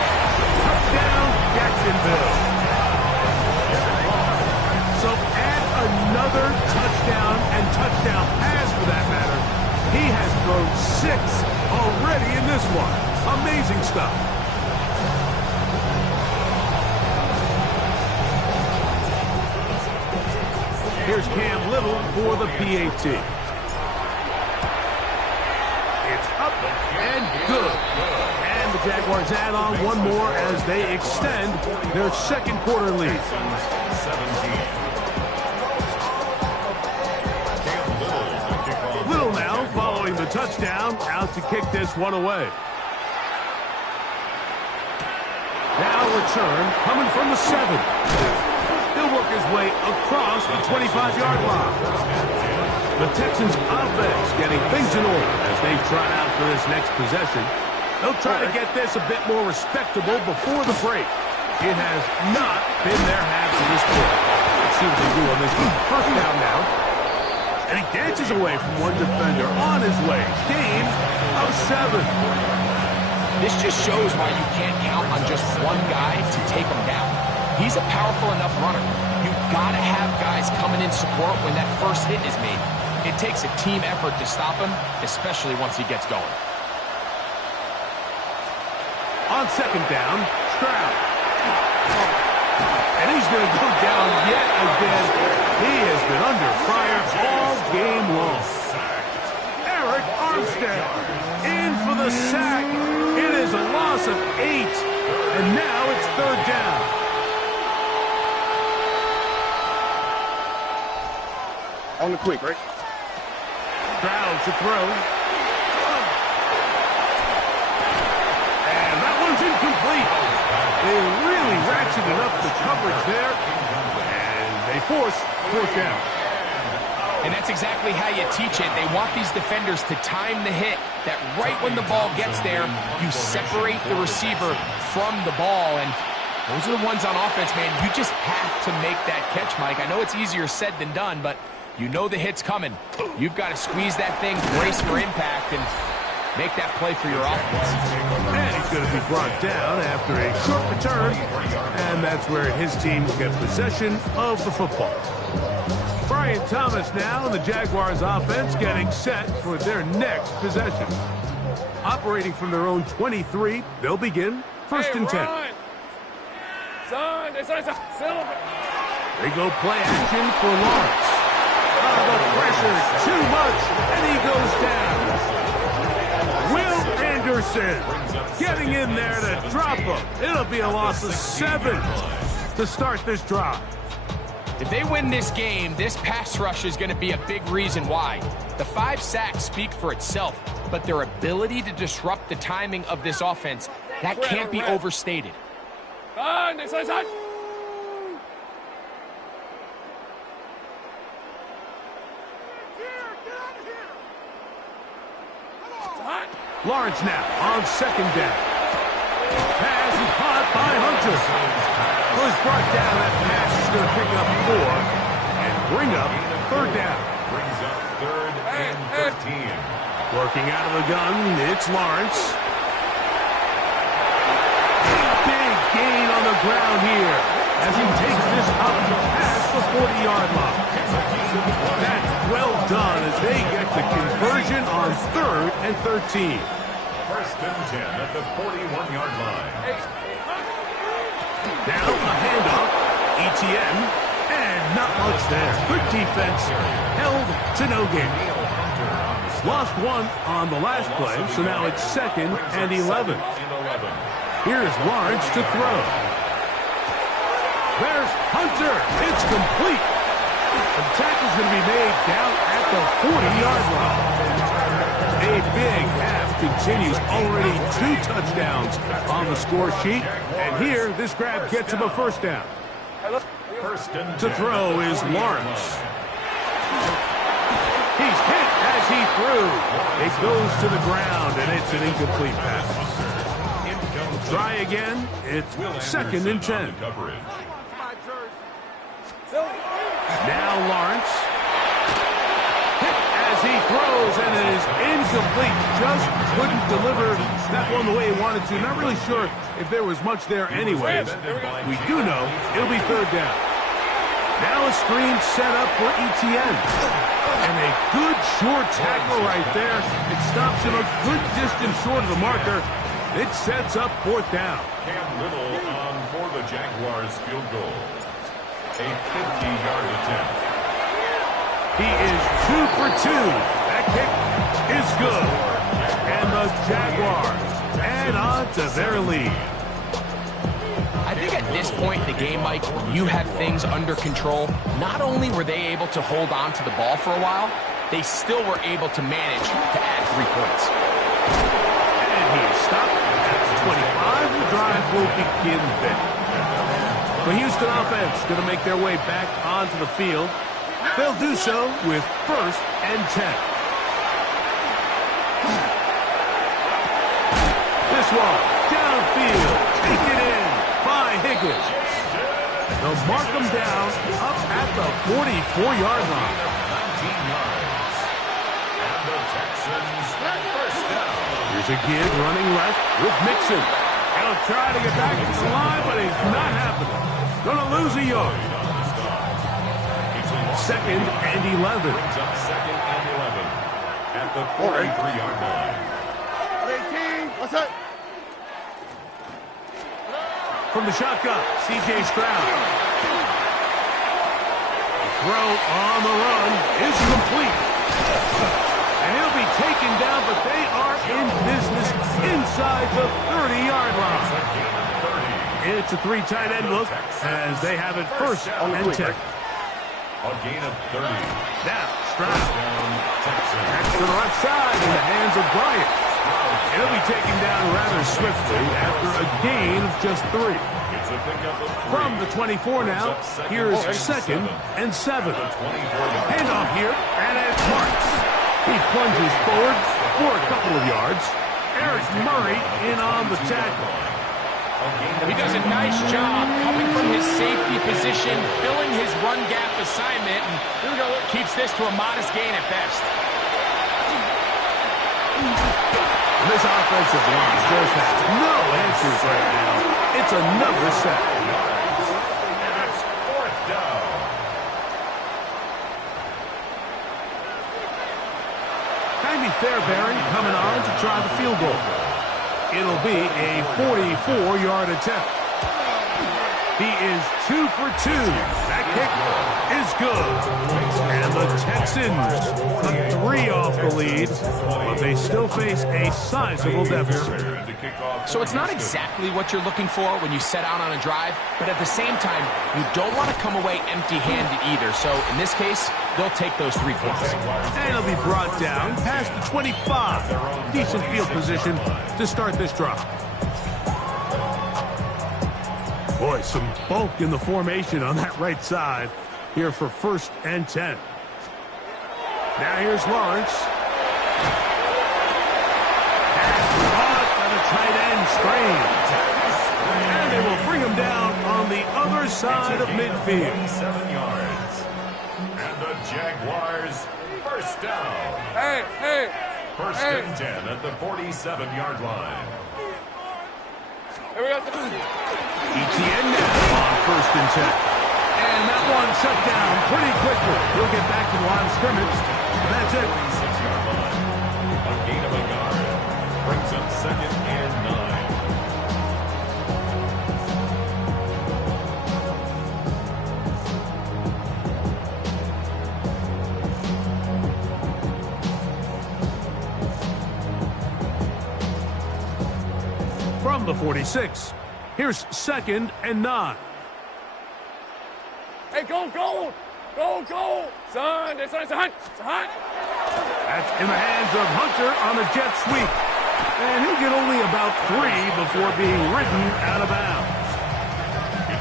Touchdown, Jacksonville. So add another touchdown and touchdown pass for that matter. He has thrown 6 already in this one. Amazing stuff. Here's Cam Little for the PAT. It's up and good. And the Jaguars add on one more as they extend their second quarter lead. 17. Little now following the touchdown, out to kick this one away. Now return coming from the 7. He'll work his way across the 25-yard line. The Texans offense getting things in order as they trot out for this next possession. They'll try to get this a bit more respectable before the break. It has not been their half to this point. Let's see what they do on this one. First down now. And he dances away from one defender on his way. Gain of 7. This just shows why you can't count on just one guy to take him down. He's a powerful enough runner. You've got to have guys coming in support when that first hit is made. It takes a team effort to stop him, especially once he gets going. On second down, Stroud. And he's going to go down yet again. He has been under fire all game long. Eric Armstead in for the sack. It is a loss of 8. And now it's third down. On the quick, right? Stroud to throw. And that one's incomplete. They really ratcheted up the coverage there. And they force fourth down. And that's exactly how you teach it. They want these defenders to time the hit, that right when the ball gets there, you separate the receiver from the ball. And those are the ones on offense, man. You just have to make that catch, Mike. I know it's easier said than done, but you know the hit's coming. You've got to squeeze that thing, brace for impact, and make that play for your offense. And he's going to be brought down after a short return. And that's where his team get possession of the football. Brian Thomas now and the Jaguars offense getting set for their next possession. Operating from their own 23, they'll begin first and 10. They go play action for Lawrence. The pressure too much, and he goes down. Will Anderson getting in there to drop him. It'll be a loss of 7 to start this drive. If they win this game, this pass rush is going to be a big reason why. The 5 sacks speak for itself, but their ability to disrupt the timing of this offense, that can't be overstated. Lawrence now on second down. Pass is caught by Hunter. Was brought down. That pass is going to pick up 4 and bring up third down. Brings up third and 13. Working out of the gun, it's Lawrence. gain on the ground here as he takes this up past the 40-yard line. That's well done as they get the conversion on 3rd and 13. 1st and 10 at the 41-yard line. Now a handoff. ETN. And not much there. Good defense. Held to no gain. Lost one on the last play, so now it's 2nd and 11. Here's Lawrence to throw. There's Hunter. It's complete. The tackle's going to be made down at the 40-yard line. A big half continues. Already 2 touchdowns on the score sheet. And here, this grab gets him a first down. To throw is Lawrence. He's hit as he threw. It goes to the ground, and it's an incomplete pass. Try again. It's 2nd and 10. Now Lawrence. Hit as he throws, and it is incomplete. Just couldn't deliver that one the way he wanted to. Not really sure if there was much there anyways. We do know it'll be 3rd down. Now a screen set up for ETN. And a good short tackle right there. It stops him a good distance short of the marker. It sets up 4th down. Cam Little on for the Jaguars field goal. A 50-yard attempt. He is 2 for 2. That kick is good. And the Jaguars add on to their lead. I think at this point in the game, Mike, when you have things under control, not only were they able to hold on to the ball for a while, they still were able to manage to add 3 points. And he is stopped at 25. The drive will begin then. The Houston offense going to make their way back onto the field. They'll do so with 1st and 10. This one, downfield, take it in by Higgins. They'll mark them down up at the 44-yard line. 19 yards. And the Texans first down. Here's a kid running left with Mixon. He'll try to get back to the line, but it's not happening. Gonna lose a yard. 2nd and 11. Brings up 2nd and 11 at the 43-yard line. 18. What's that? From the shotgun, C.J. Stroud. Throw on the run is complete. And he'll be taken down, but they are in business inside the 30-yard line. It's a 3 tight end look as they have it 1st and 10. A gain of 30. Now, Stroud. Texans. Back to the left side in the hands of Bryant. It'll be taken down rather swiftly after a gain of just 3. From the 24 now, here's 2nd and 7. Handoff here, and it's Marks. He plunges forward for a couple of yards. Eric Murray in on the tackle. He does a nice job coming from his safety position, filling his run gap assignment, and keeps this to a modest gain at best. This offensive line just has no answers right now. It's another sack. And it's 4th down. Jaime Fairbairn coming on to try the field goal. It'll be a 44-yard attempt. He is 2 for 2. That kick is good. And the Texans cut 3 off the lead, but they still face a sizable deficit. So it's not exactly what you're looking for when you set out on a drive, but at the same time, you don't want to come away empty-handed either. So in this case, they'll take those 3 points. And it'll be brought down past the 25. Decent field position to start this drive. Boy, some bulk in the formation on that right side here for 1st and 10. Now here's Lawrence. Pass caught by the tight end screen. And they will bring him down on the other side of midfield. 7 yards. And the Jaguars first down. Hey. 1st and 10 at the 47-yard line. Here we go. ETN now on 1st and 10. And that one shut down pretty quickly. He'll get back to the line of scrimmage. That's it. 6-yard line. A gain of a yard. Brings up 2nd and 9. From the 46, here's 2nd and 9. Hey, go, go! Go, go! Son, it's a hunt! It's a hunt! That's in the hands of Hunter on a jet sweep. And he'll get only about 3 before being ridden out of bounds.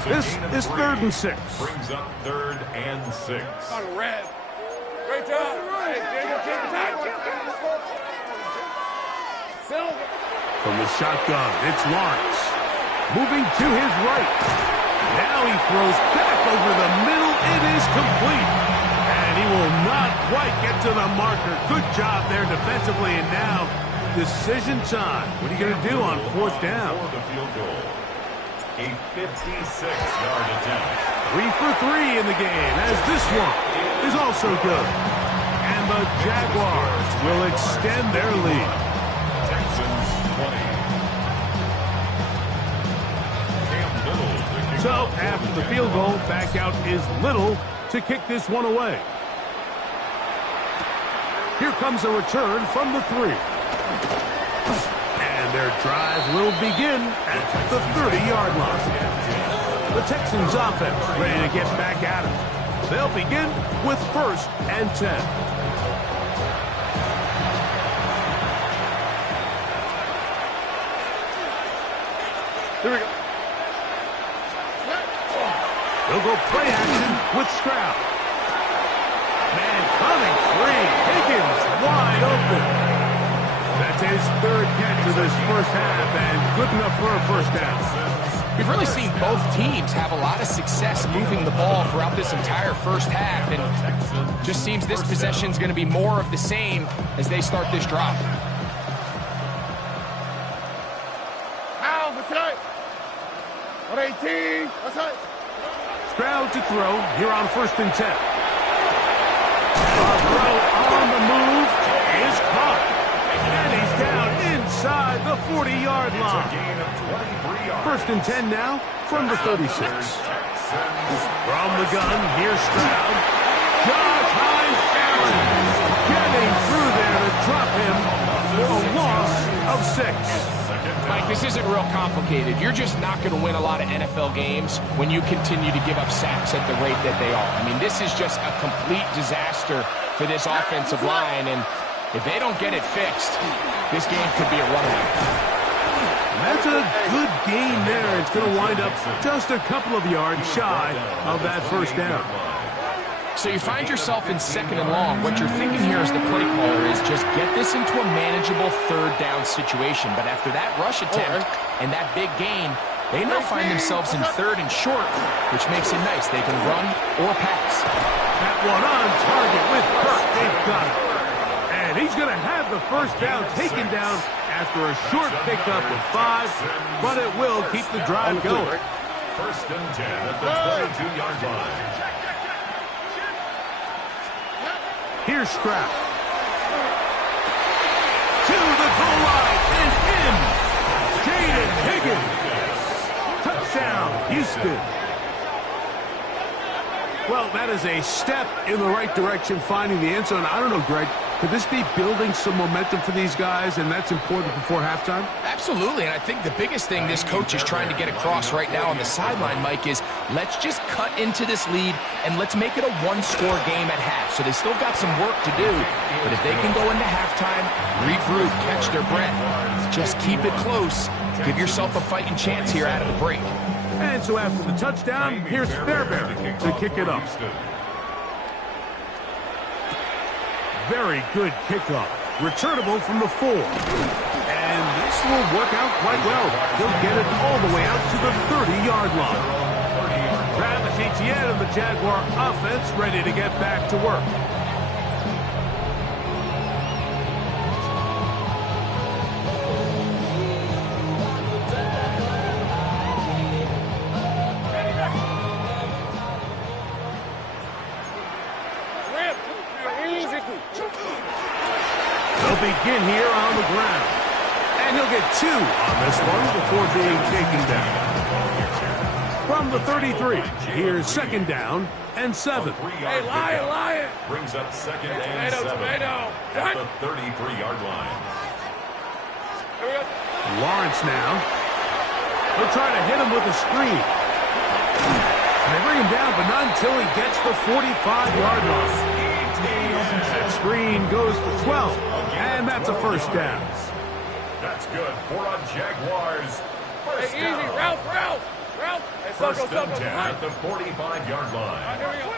This is 3rd and 6. Brings up 3rd and 6. On red. Great job. Hey, take the time. Silver. From the shotgun, it's Lawrence. Moving to his right. Now he throws back over the middle. It is complete. And he will not quite get to the marker. Good job there defensively. And now, decision time. What are you going to do on 4th down? For the field goal. A 56-yard attempt. 3 for 3 in the game, as this one is also good. And the Jaguars will extend their lead. Texans 20. So, after the field goal, back out is Little to kick this one away. Here comes a return from the 3. And their drive will begin at the 30-yard line. The Texans offense ready to get back at it. They'll begin with 1st and 10. Here we go. They'll go play action with Stroud. Man coming free. Higgins wide open. That's his 3rd catch of this 1st half and good enough for a 1st down. We've really seen both teams have a lot of success moving the ball throughout this entire 1st half, and just seems this possession is going to be more of the same as they start this drive. How? What's right? 118. What's right? Stroud to throw here on 1st and 10. The throw on the move is caught. And he's down inside the 40-yard line. 1st and 10 now from the 36. From the gun, here's Stroud. Josh Hines getting through there to drop him for a loss of 6. Mike, this isn't real complicated. You're just not going to win a lot of NFL games when you continue to give up sacks at the rate that they are. I mean, this is just a complete disaster for this offensive line, and if they don't get it fixed, this game could be a runaway. That's a good gain there. It's going to wind up just a couple of yards shy of that 1st down. So you find yourself in 2nd and long. What you're thinking here as the play caller is just get this into a manageable 3rd down situation. But after that rush attempt and that big gain, they now find themselves in 3rd and short, which makes it nice. They can run or pass. That one on target with Kirk. They've got it. And he's going to have the 1st down taken down after a short pickup of 5, but it will keep the drive going. 1st and 10 at the 22-yard line. Here's Stroud. To the goal line and in. Jaden Higgins. Touchdown, Houston. Well, that is a step in the right direction, finding the end zone. I don't know, Greg. Could this be building some momentum for these guys, and that's important before halftime? Absolutely, and I think the biggest thing this coach is trying to get across right now on the sideline, Mike, is let's just cut into this lead and let's make it a one-score game at half. So they still got some work to do, but if they can go into halftime, regroup, catch their breath, just keep it close, give yourself a fighting chance here out of the break. And so after the touchdown, here's Fairbairn to kick it off. Very good kickoff. Returnable from the 4. And this will work out quite well. He'll get it all the way out to the 30-yard line. Travis Etienne and the Jaguar offense ready to get back to work. They'll begin here on the ground. And he'll get 2 on this one before being taken down. From the 33, here's second down and 7. Hey, Lion! Brings up second and 7 at the 33-yard line. Here we go. Lawrence now. They'll try to hit him with a screen. And they bring him down, but not until he gets the 45-yard line. That screen goes for 12, and that's a first down. That's good for a Jaguars. First Hey, down. easy. Ralph. Hey, First Soko. and 10 at the 45-yard line. Here we go.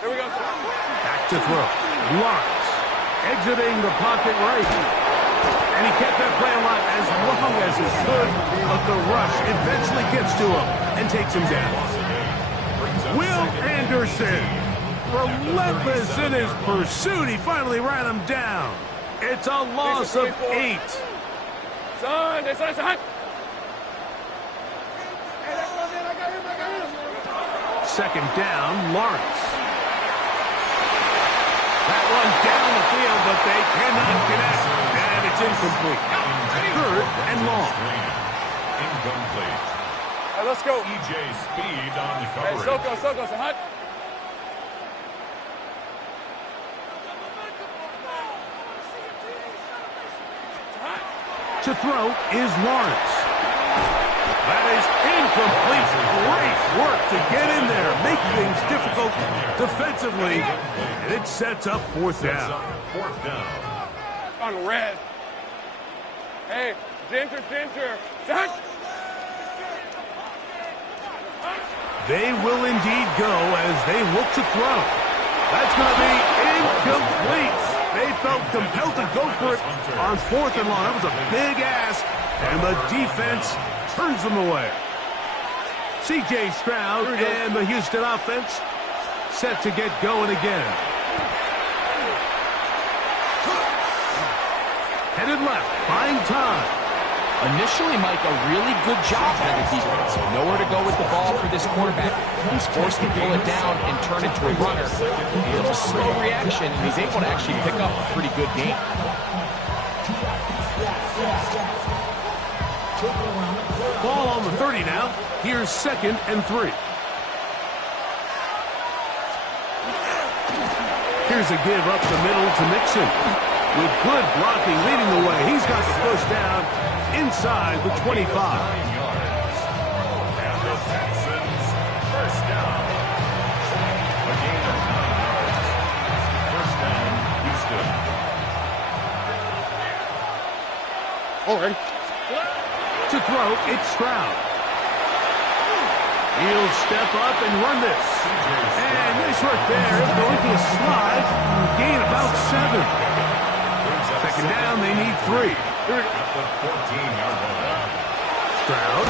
Here we go. Back to throw. Lawrence exiting the pocket right. And he kept that play alive as long as he could, but the rush eventually gets to him and takes him down. Will Anderson, relentless in his pursuit. He finally ran him down. It's a loss of 8. Son. Second down, Lawrence. That one down the field, but they cannot connect. And it's incomplete. Third and long. Incomplete. Hey, let's go. EJ Speed on the Hey, coverage. Soko. Hut. To throw is Lawrence. That is incomplete. Great work to get in there, make things difficult defensively, and it sets up fourth down. Fourth down. On red. Hey, Ginger. Hut. They will indeed go as they look to throw. That's going to be incomplete. They felt compelled to go for it on fourth and long. That was a big ask, and the defense turns them away. C.J. Stroud and the Houston offense set to get going again. Headed left, buying time. Initially, Mike, a really good job by the defense. Nowhere to go with the ball for this quarterback. He's forced to pull it down and turn it to a runner. A little slow reaction, and he's able to actually pick up a pretty good game. Ball on the 30 now. Here's second and 3. Here's a give up the middle to Mixon. With good blocking leading the way, he's got the first down inside the 25. And the Texans, first down. A gain of 9 yards. First down, Houston. All right. To throw, it's Stroud. He'll step up and run this. And nice work there. Going to a slide. Gain about 7. Second down, they need 3. At the 14-yard line. Stroud.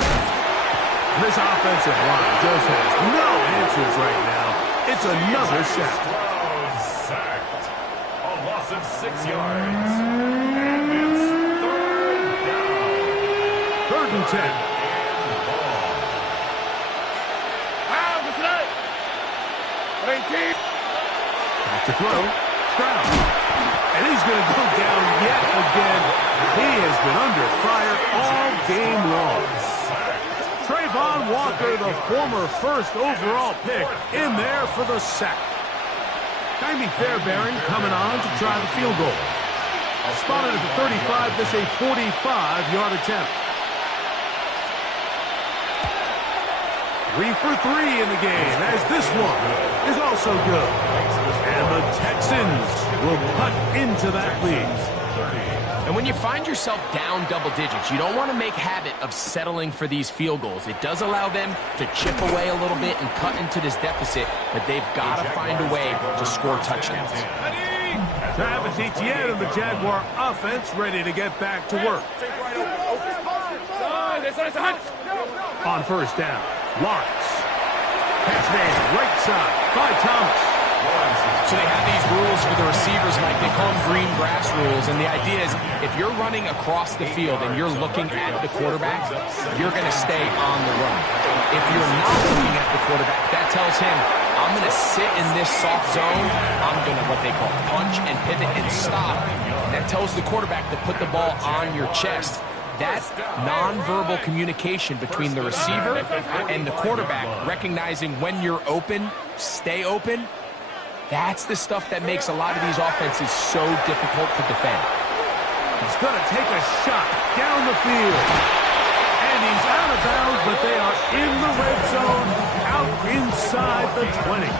This offensive line just has no answers right now. It's another sack. Stroud sacked. A loss of 6 yards. And it's third down. Third and 10. Back to throw. Stroud. And he's going to go down yet again. He has been under fire all game long. Trayvon Walker, the former first overall pick, in there for the sack. Jaime Fairbairn coming on to try the field goal. Spotted at the 35, this a 45-yard attempt. 3 for 3 in the game, as this one is also good. And the Texans will cut into that lead. And when you find yourself down double digits, you don't want to make habit of settling for these field goals. It does allow them to chip away a little bit and cut into this deficit, but they've got to find a way to score touchdowns. Travis Etienne and the Jaguar offense ready to get back to work. On first down, Lawrence. Pass made right side by Thomas. So they have these rules for the receivers, Mike. They call them green grass rules. And the idea is if you're running across the field and you're looking at the quarterback, you're going to stay on the run. If you're not looking at the quarterback, that tells him, I'm going to sit in this soft zone. I'm going to what they call punch and pivot and stop. And that tells the quarterback to put the ball on your chest. That nonverbal communication between the receiver and the quarterback, recognizing when you're open, stay open, that's the stuff that makes a lot of these offenses so difficult to defend. He's going to take a shot down the field. And he's out of bounds, but they are in the red zone, out inside the 20.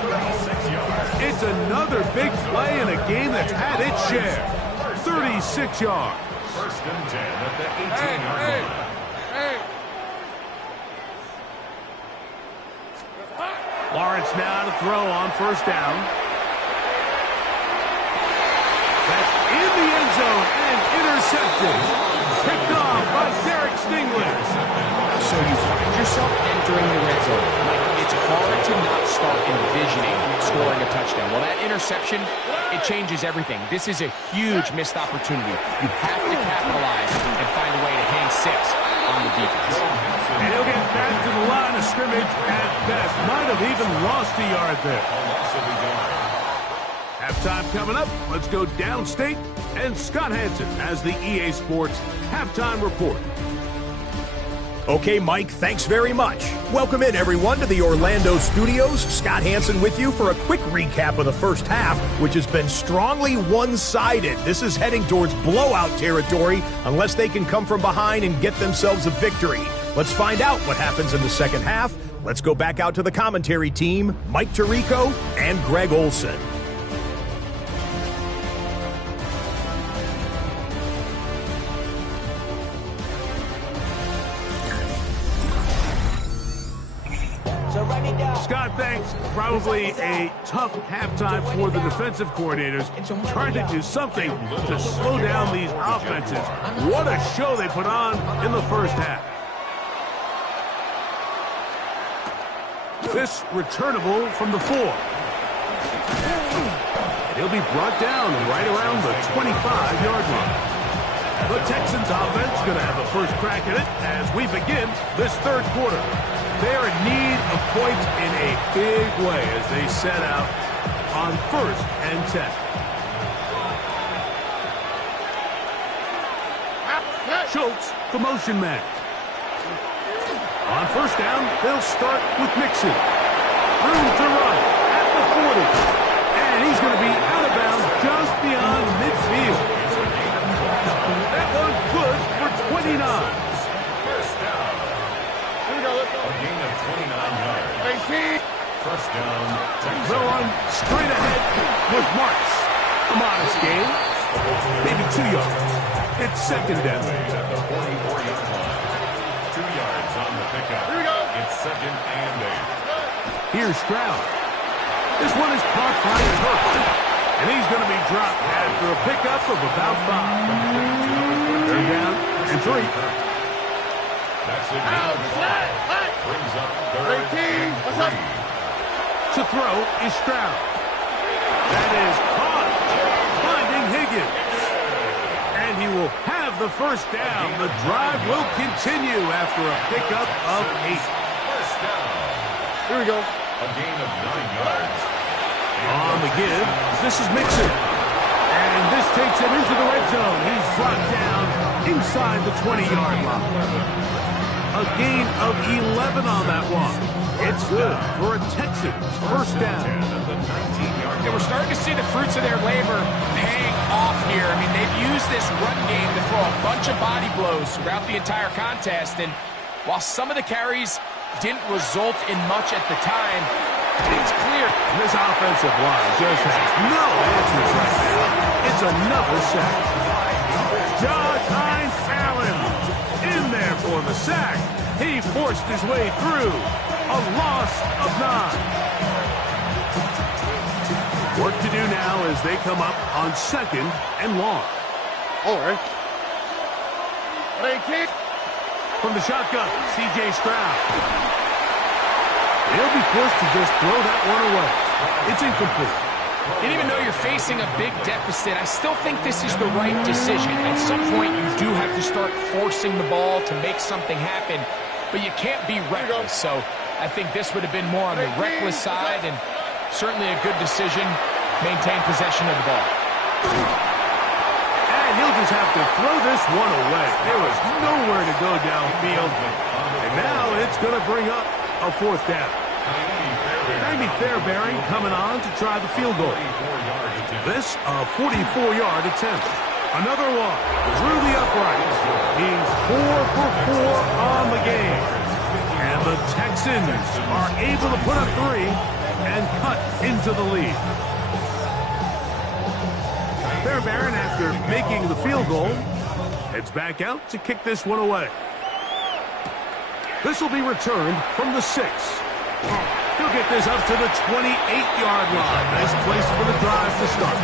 It's another big play in a game that's had its share. 36 yards. First and 10 at the 18-yard line. Lawrence now to throw on first down. That's in the end zone and intercepted. Picked off by Derek Stingley. So you find yourself entering the red zone. Like, it's hard to not start envisioning scoring a touchdown. Well, that interception, it changes everything. This is a huge missed opportunity. You have to capitalize and find a way to hang 6 on the defense. And he'll get back to the line of scrimmage at best. Might have even lost a yard there. Halftime coming up. Let's go downstate. And Scott Hansen has the EA Sports Halftime Report. Okay, Mike, thanks very much. Welcome in, everyone, to the Orlando studios. Scott Hansen with you for a quick recap of the first half, which has been strongly one-sided. This is heading towards blowout territory unless they can come from behind and get themselves a victory. Let's find out what happens in the second half. Let's go back out to the commentary team, Mike Tirico and Greg Olson. Scott, thanks. Probably a tough halftime for the defensive coordinators, trying to do something to slow down these offenses. What a show they put on in the first half. This returnable from the 4. And he'll be brought down right around the 25-yard line. The Texans offense going to have a first crack at it as we begin this third quarter. They are in need of points in a big way as they set out on first and 10. Schultz, the motion man. On first down, they'll start with Mixon. Room to run at the 40. And he's going to be out of bounds just beyond midfield. That one's good for 29. First down. A gain of 29 yards. First down. Throwing straight ahead with Marks. A modest gain. Maybe 2 yards. It's second down. At the 44-yard line. 2 yards on the pickup. Here we go. It's second and 8. Here's Stroud. This one is caught by Kirk. And he's going to be dropped after a pickup of about 5. They're down and 3. That's a gain of 5. Brings up third and 3. To throw is Stroud. That is caught. Finding Higgins. And he will have the first down. The drive will continue after a pickup of 8. First down. Here we go. A gain of 9 yards. On the give, this is Mixon. And this takes him into the red zone. He's brought down inside the 20-yard line. A gain of 11 on that one. It's good for a Texans first down. Yeah, we're starting to see the fruits of their labor paying off here. I mean, they've used this run game to throw a bunch of body blows throughout the entire contest. And while some of the carries didn't result in much at the time, it's clear this offensive line just has no answers right now. It's another sack. Josh Hines Allen in there for the sack. He forced his way through. A loss of 9. Work to do now as they come up on second and long. All right. From the shotgun, C.J. Stroud. He'll be forced to just throw that one away. It's incomplete. And even though you're facing a big deficit, I still think this is the right decision. At some point, you do have to start forcing the ball to make something happen, but you can't be reckless. So I think this would have been more on the reckless side, and certainly a good decision. Maintain possession of the ball. And he'll just have to throw this one away. There was nowhere to go downfield. And now it's going to bring up a fourth down. Jamie Fairbairn coming on to try the field goal. This a 44-yard attempt. Another one through the uprights. He's 4 for 4 on the game. And the Texans are able to put up 3 and cut into the lead. Fairbairn, after making the field goal, heads back out to kick this one away. This will be returned from the 6. He'll get this up to the 28-yard line. Nice place for the drive to start.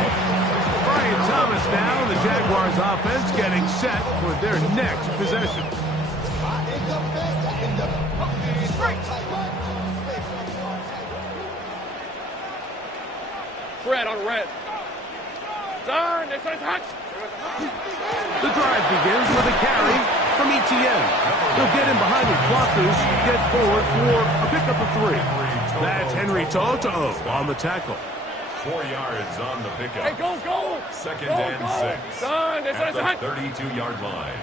Brian Thomas now, the Jaguars offense getting set for their next possession. Red on red. Darn, they say touch. The drive begins with a carry from Etienne. He'll get in behind his blockers, get forward for a pickup of 3. That's Henry Toto on the tackle. 4 yards on the pickup. Hey, go. Second go, and go. 6 Darn, they say at the touch. 32-yard line.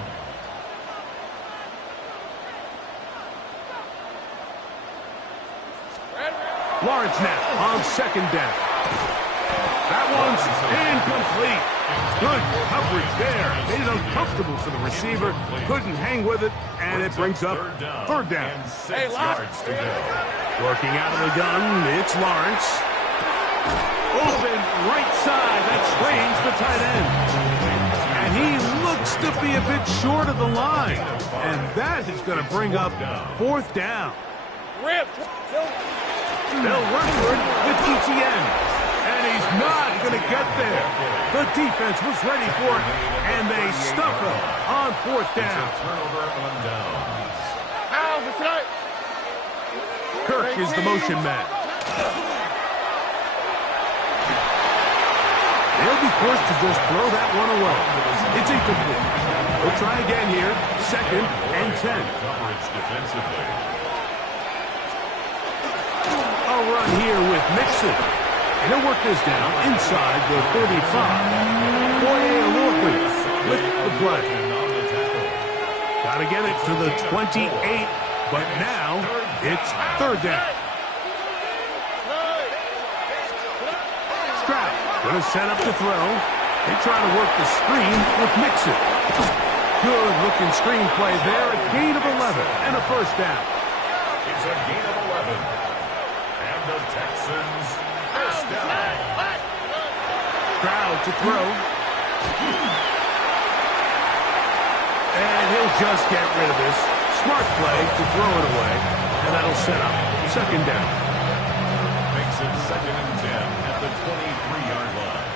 Lawrence now on second down. That one's incomplete. Good coverage there. Made it uncomfortable for the receiver. Couldn't hang with it, and it brings up third down. And 6 yards to go. Working out of the gun, it's Lawrence. Open right side. That strains the tight end. And he looks to be a bit short of the line. And that is going to bring up fourth down. Rip. They'll run for it with Etienne. And he's not going to get there. The defense was ready for it, and they stuff him on fourth down. Turnover on downs. Kirk is the motion man. They'll be forced to just throw that one away. It's incomplete. We'll try again here. Second and 10. Coverage defensively. A run here with Mixon. And he'll work this down inside the 35. Foye Olorque with the play. Got to get it to the 28, but now it's third down. Stroud going to set up to throw. They try to work the screen with Mixon. Good looking screen play there. A gain of 11 and a first down. It's a gain of 11. And the Texans first down. Stroud to throw. And he'll just get rid of this. Smart play to throw it away. And that'll set up second down. Makes it second and 10 at the 23-yard line.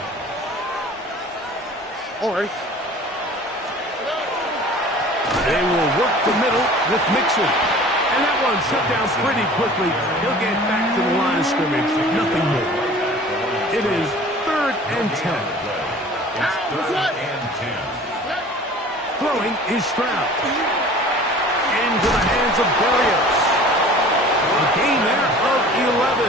All right. They will work the middle with Mixon. And that one shut down pretty quickly. He'll get back to the line of scrimmage. Nothing more. It is third and 10. It's third and 10. Throwing is Stroud. Into the hands of Berrios. A gain there of 11.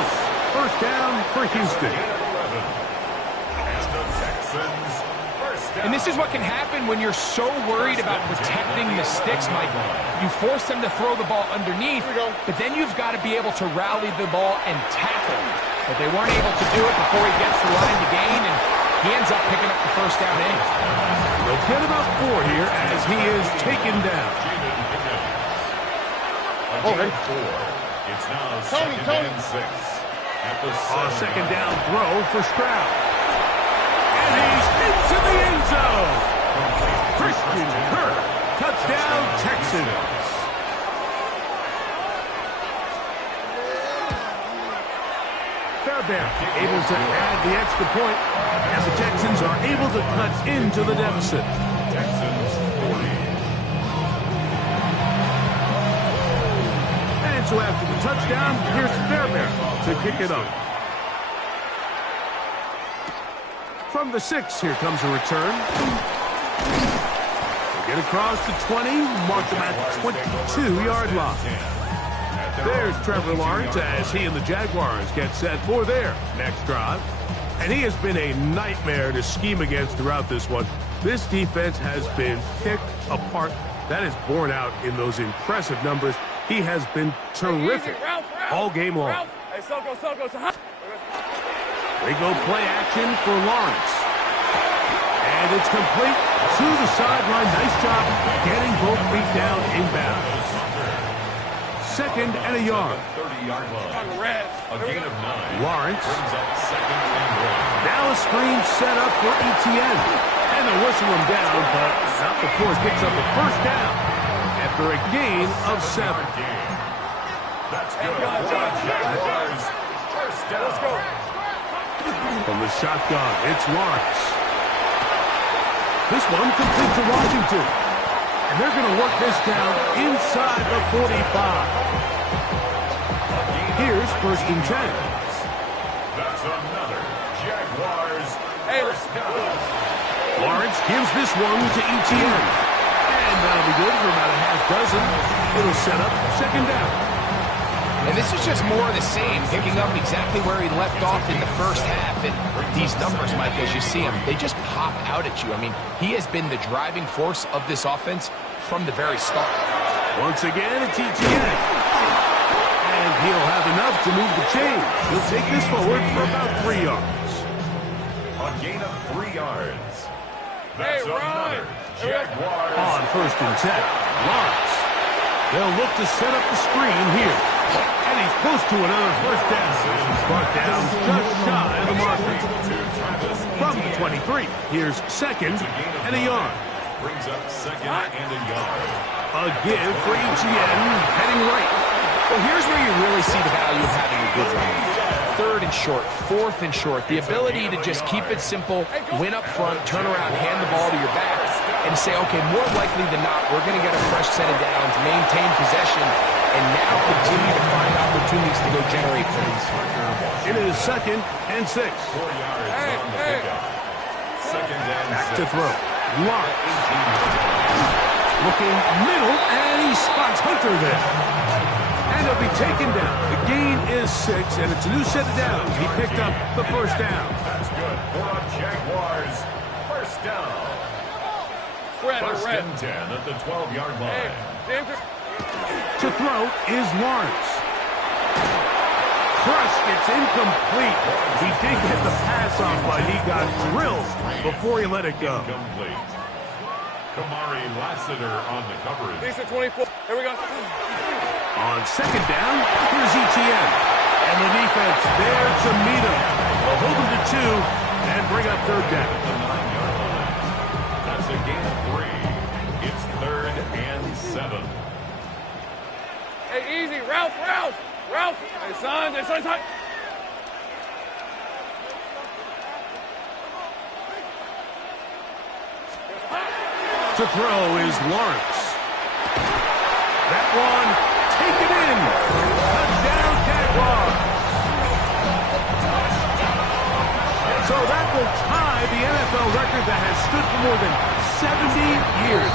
First down for Houston. And the Texans first down. And this is what can happen when you're so worried about protecting the sticks, Michael. You force them to throw the ball underneath, but then you've got to be able to rally the ball and tackle. But they weren't able to do it before he gets the line to gain, and he ends up picking up the first down in. They'll get about 4 here as he is taken down. Again, 4. It's now second and 6 at the Second down throw for Stroud. And he's into the end zone. Christian Kirk, touchdown Texans. Fairbairn able to add the extra point, and the Texans are able to cut into the deficit. Texans 40. And so after the touchdown, here's Fairbairn to kick it up. From the 6, here comes a return. They get across the 20, mark them at the 22-yard line. There's Trevor Lawrence as he and the Jaguars get set for their next drive. And he has been a nightmare to scheme against throughout this one. This defense has been picked apart. That is borne out in those impressive numbers. He has been terrific all game long. They go play action for Lawrence. And it's complete to the sideline. Nice job getting both feet down inbounds. 2nd and a yard. 30-yard line. A gain of 9. Lawrence. Brings up 2nd and 1. Now a screen set up for ETN. And they whistle him down, but not before he picks up the first down after a gain of 7. That's good. Jaguars. First down. Let's go. From the shotgun, it's Lawrence. This one complete to Washington. And they're going to work this down inside the 45. Here's 1st and 10. That's another Jaguars first down. Lawrence gives this one to ETN. And that'll be good for about a half dozen. It'll set up 2nd down. And this is just more of the same, picking up exactly where he left off in the first half. And these numbers, Mike, as you see them, they just pop out at you. I mean, he has been the driving force of this offense from the very start. Once again, it's ETN. And he'll have enough to move the chains. He'll take this forward for about 3 yards. A gain of 3 yards. That's another Jaguars. On 1st and 10, Lawrence. They'll look to set up the screen here. And he's close to another first down. He's brought down just shy of the marker. From the 23, here's 2nd and a yard. Brings up 2nd and a yard. A give for ETN, heading right. Well, here's where you really see the value of having a good run. 3rd and short, 4th and short. The ability to just keep it simple, win up front, turn around, hand the ball to your back, and say, okay, more likely than not, we're going to get a fresh set of downs, maintain possession, and now continue to find opportunities to go generate plays. It is 2nd and 6. 4 yards on the pickup. 2nd and Back 6. to throw. Lawrence. Looking middle, and he spots Hunter there. And he'll be taken down. The gain is 6, and it's a new set of downs. He picked up the first down. That's good for a Jaguars. First down. First and 10 at the 12-yard line. To throw is Lawrence. Crush gets incomplete. He did get the pass off, but he got drilled before he let it go. Incomplete. Kamari Lassiter on the coverage. These are 24. Here we go. On 2nd down, here's ETN. And the defense there to meet him. They'll hold him to 2 and bring up 3rd down. The 9-yard line. That's a gain of 3. It's 3rd and 7. Hey, easy. Ralph. Hey, son. To throw is Lawrence. That one, take it in. Touchdown, Jaguars. So that will tie the NFL record that has stood for more than 70 years.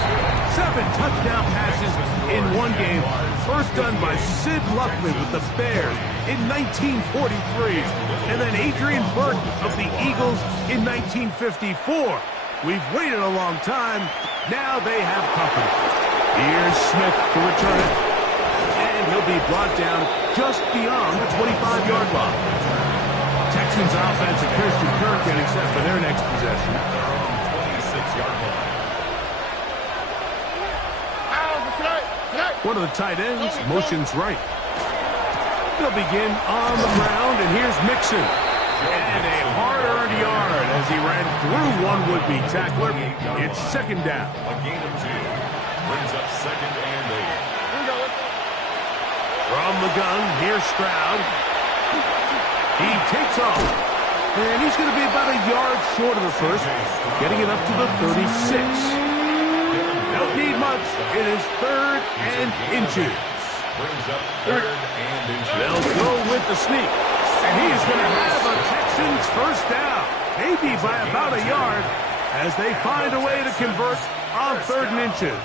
7 touchdown passes in one game. First done by Sid Luckman with the Bears in 1943. And then Adrian Burton of the Eagles in 1954. We've waited a long time. Now they have company. Here's Smith to return it. And he'll be brought down just beyond the 25-yard line. Texans offense and Christian Kirk getting set for their next possession. 26-yard line. One of the tight ends motions right. They'll begin on the ground, and here's Mixon. And a hard-earned yard as he ran through one would-be tackler. It's 2nd down. A gain of 2. Brings up 2nd and 8. From the gun, here's Stroud. He takes off. And he's going to be about a yard short of the first, getting it up to the 36. Don't need much. It is 3rd and inches. Brings up 3rd and inches. They'll go with the sneak. And he is going to have a Texans first down. maybe by about a yard, as they find a way to convert on 3rd and inches.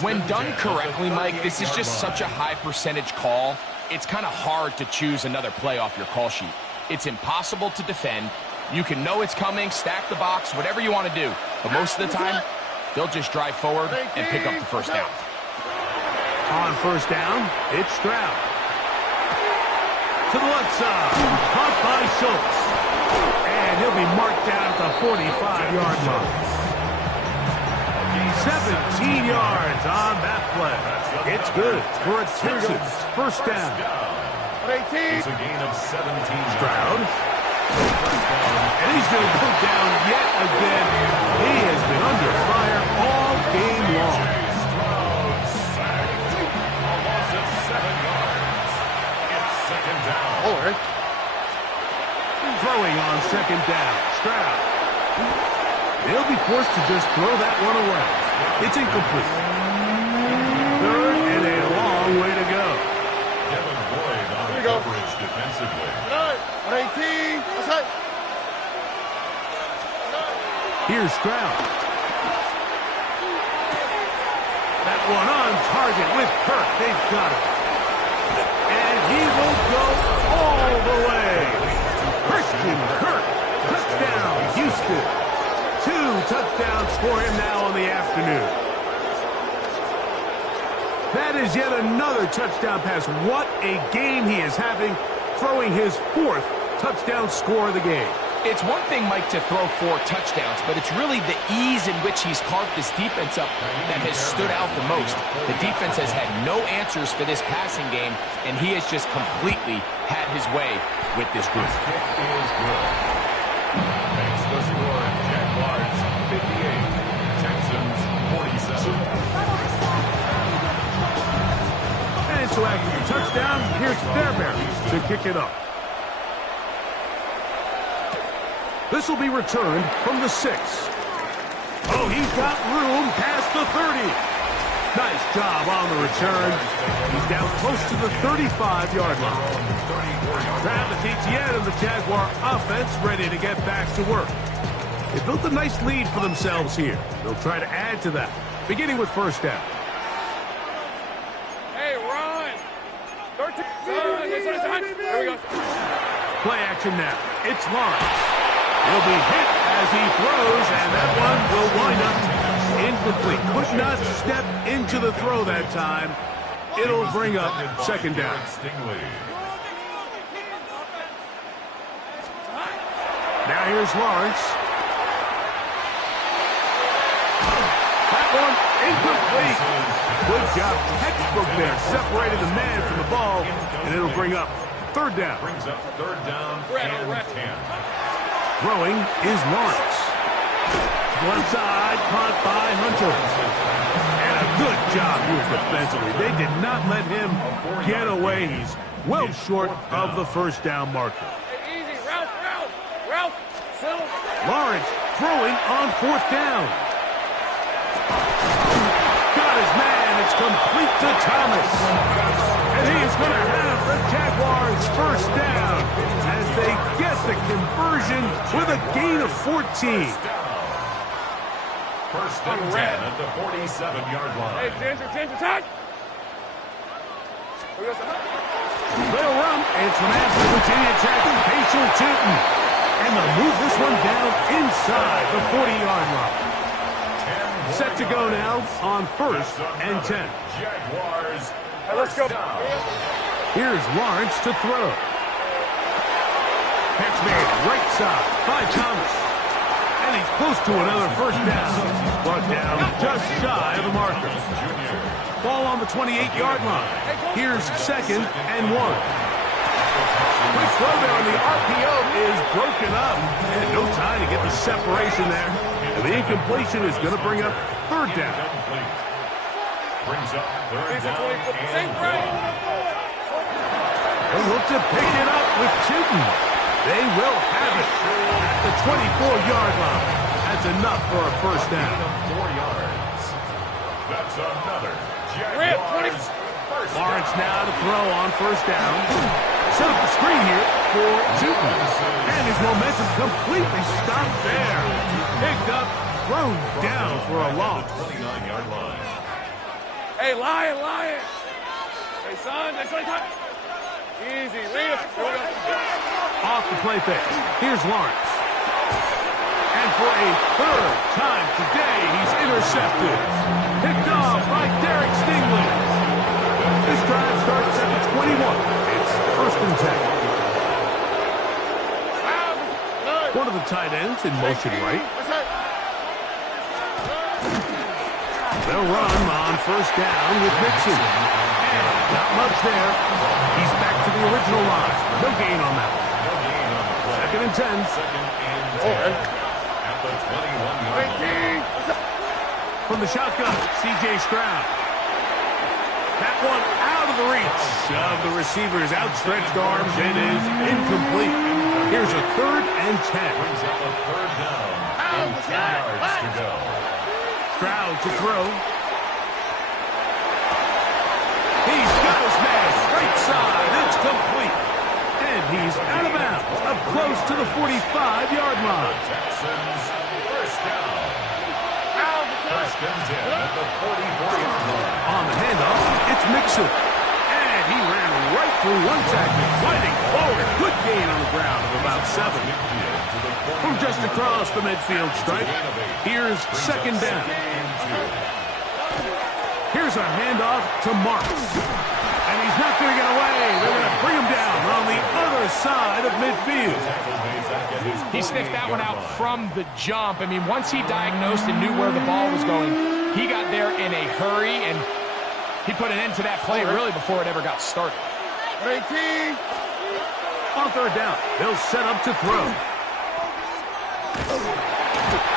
When done correctly, Mike, this is just such a high percentage call. It's kind of hard to choose another play off your call sheet. It's impossible to defend. You can know it's coming, stack the box, whatever you want to do. But most of the time, they'll just drive forward and pick up the first down. On 1st down, it's Stroud. To the left side, caught by Schultz. And he'll be marked down at the 45-yard line. 17 yards on that play. It's good for a Texans 1st down. It's a gain of 17. Stroud. And he's going to go down yet again. He has been under fire all game long. Throwing on 2nd down. Stroud. He'll be forced to just throw that one away. It's incomplete. 3rd and a long way to go. Devin Boyd on the coverage defensively. 118. That's it. Here's Stroud. That one on target with Kirk. They've got it. And he will go all the way. Christian Kirk. Touchdown, Houston. 2 touchdowns for him now on the afternoon. That is yet another touchdown pass. What a game he is having, throwing his 4th touchdown score of the game. It's one thing, Mike, to throw 4 touchdowns, but it's really the ease in which he's carved this defense up that has stood out the most. The defense has had no answers for this passing game, and he has just completely had his way with this group. His kick is good. Makes the score Jaguars 58, Texans 47. And so after the touchdown, here's Fairbairn to kick it up. This will be returned from the 6. Oh, he's got room past the 30. Nice job on the return. He's down close to the 35-yard line. Travis Etienne and the Jaguar offense ready to get back to work. They built a nice lead for themselves here. They'll try to add to that, beginning with 1st down. Hey, Ron. 13. There we go. Play action now. It's Lawrence. He'll be hit as he throws, and that one will wind up incomplete. Could not step into the throw that time. It'll bring up 2nd down. Now here's Lawrence. That one incomplete. Good job. Textbook there. Separated the man from the ball, and it'll bring up 3rd down. Brings up 3rd down and 10. Throwing is Lawrence. One side, caught by Hunter. And a good job here defensively. They did not let him get away. He's well short of the 1st down marker. Hey, easy. Ralph. Settle. Lawrence throwing on 4th down. Got his man. It's complete to Thomas. And he is going to have the Jaguars 1st down as they get the conversion with a gain of 14. 1st and 10 at the 47-yard line. Hey, Ginger, tight. They'll run. It's from after Virginia Tech, Patriot Tootin. And they'll move this one down inside the 40-yard line. Set to go now on 1st and 10. Jaguars. Hey, let's go. Here's Lawrence to throw. Catch made right side by Thomas. And he's close to another 1st down. Brought down just shy of the marker. Ball on the 28-yard line. Here's 2nd and 1. Quick throw there, and the RPO is broken up. And no time to get the separation there. And the incompletion is going to bring up 3rd down. Brings up 3rd down and 1. They look to pick it up with Tootin. They will have it at the 24-yard line. That's enough for a 1st down. 4 yards. That's another Jaguars. Lawrence now to throw on 1st down. Set up the screen here for Tootin. And his momentum completely stopped there. Picked up, thrown down for a loss. 29-yard line. Hey, Lion, Lion. Hey, son, easy, lead him. Off the play fake. Here's Lawrence. And for a third time today, he's intercepted. Picked off by Derek Stingley. This drive starts at the 21. It's 1st and 10. One of the tight ends in motion right. They'll run on 1st down with Mixon. And not much there. He's back to the original line. No gain on that one. 2nd and 10. At the 21-yard line. From the shotgun, C.J. Stroud. That one out of the reach of the receiver's outstretched arms. It is incomplete. Here's a 3rd and 10. Brings up a 3rd down. And 10 yards to go. Stroud to throw. He's got his man straight side. It's complete. And he's out of bounds, up close to the 45-yard line. Texans, 1st down. 1st and 10 at the 44-yard line. On the handoff, it's Mixon. And he ran right through one tackle, fighting forward. Good gain on the ground of about 7. From just across the midfield stripe, here's 2nd down. Here's a handoff to Marks. And he's not going to get away. They're going to bring him down on the other side of midfield. He sniffed that one out from the jump. I mean, once he diagnosed and knew where the ball was going, he got there in a hurry, and he put an end to that play really before it ever got started. 18. On 3rd down, they'll set up to throw.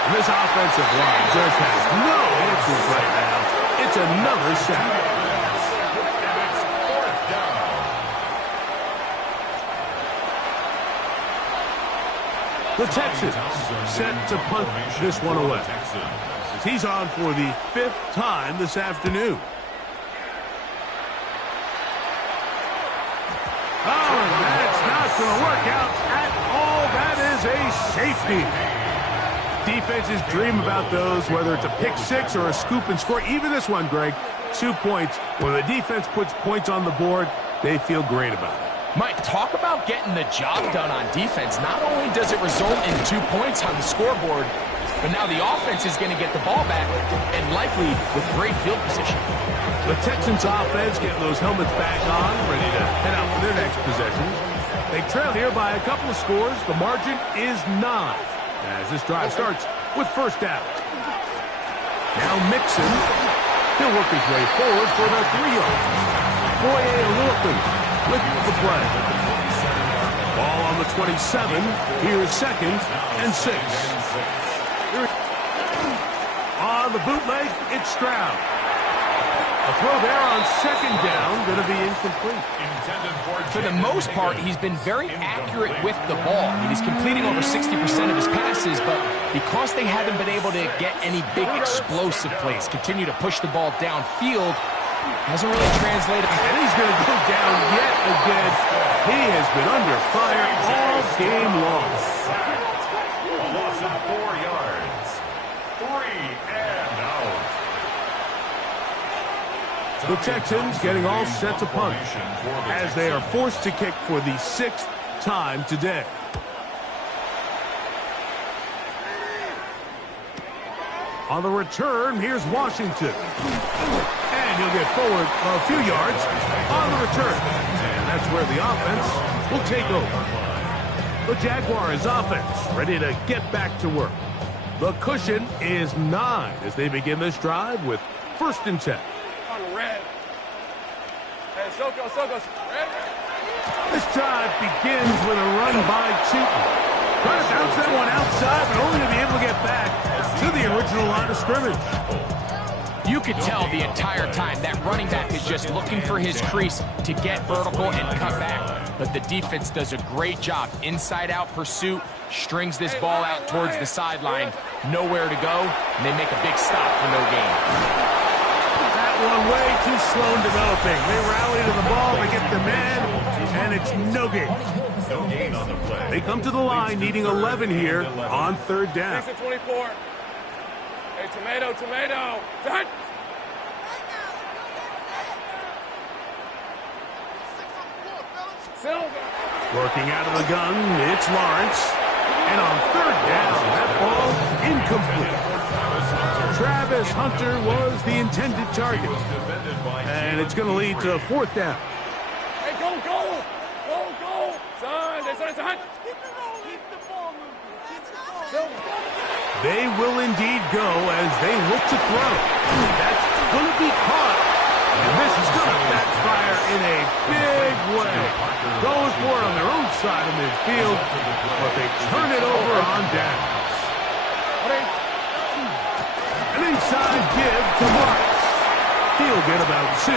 This offensive line just has no answers right now. It's another sack. And it's 4th down. The Texans set to punt this one away. He's on for the 5th time this afternoon. Oh, and that's not going to work out at all. That is a safety. Defenses dream about those, whether it's a pick six or a scoop and score. Even this one, Greg, 2 points. When the defense puts points on the board, they feel great about it. Mike, talk about getting the job done on defense. Not only does it result in 2 points on the scoreboard, but now the offense is going to get the ball back, and likely with great field position. The Texans offense getting those helmets back on, ready to head out for their next possession. They trail here by a couple of scores. The margin is 9 as this drive starts with 1st down. Now Mixon. He'll work his way forward for the 3 yards. Boye Lillipan with the play. Ball on the 27. Here's 2nd and 6. On the bootleg, it's Stroud. A throw there on 2nd down, going to be incomplete. For the most part, he's been very accurate with the ball. I mean, he's completing over 60% of his passes, but because they haven't been able to get any big explosive plays, continue to push the ball downfield, hasn't really translated. And he's going to go down yet again. He has been under fire all game long. A loss of 4 yards. 3 and out. The Texans getting all set to punt as they are forced to kick for the 6th time today. On the return, here's Washington. And he'll get forward a few yards on the return. And that's where the offense will take over. The Jaguars offense ready to get back to work. The cushion is 9 as they begin this drive with 1st and 10. Red. Hey, Soko, red. This drive begins with a run by Cheaton. Trying to bounce that one outside, but only to be able to get back to the original line of scrimmage. You could tell the entire time that running back is just looking for his crease to get vertical and cut back. But the defense does a great job. Inside-out pursuit, strings this ball out towards the sideline. Nowhere to go, and they make a big stop for no gain. That one way too slow in developing. They rally to the ball, they get the man, and it's no gain. No gain on the play. They come to the line needing 11 here on third down. 24. Hey, tomato. Done. Silver. Working out of the gun, it's Lawrence. And on third down, that ball incomplete. Travis Hunter was the intended target. And it's going to lead to fourth down. Hey, go. Son. Keep the ball moving. They will indeed go as they look to throw. That's going to be caught. And this is going to backfire in a big way. Going for it on their own side of midfield, but they turn it over on downs. An inside give to Marks. He'll get about 2.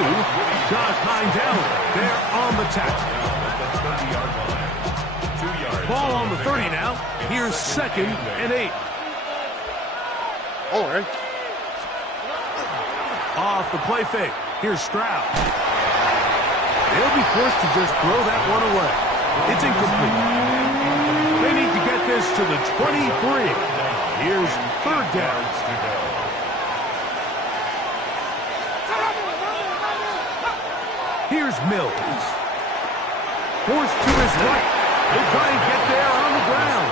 Josh Hines Allen there on the tackle. Ball on the 30 now. Here's 2nd and 8. All right. Off the play fake. Here's Stroud. They'll be forced to just throw that one away. It's incomplete. They need to get this to the 23. Here's third down. Here's Mills. Forced to his right. They try and get there on the ground.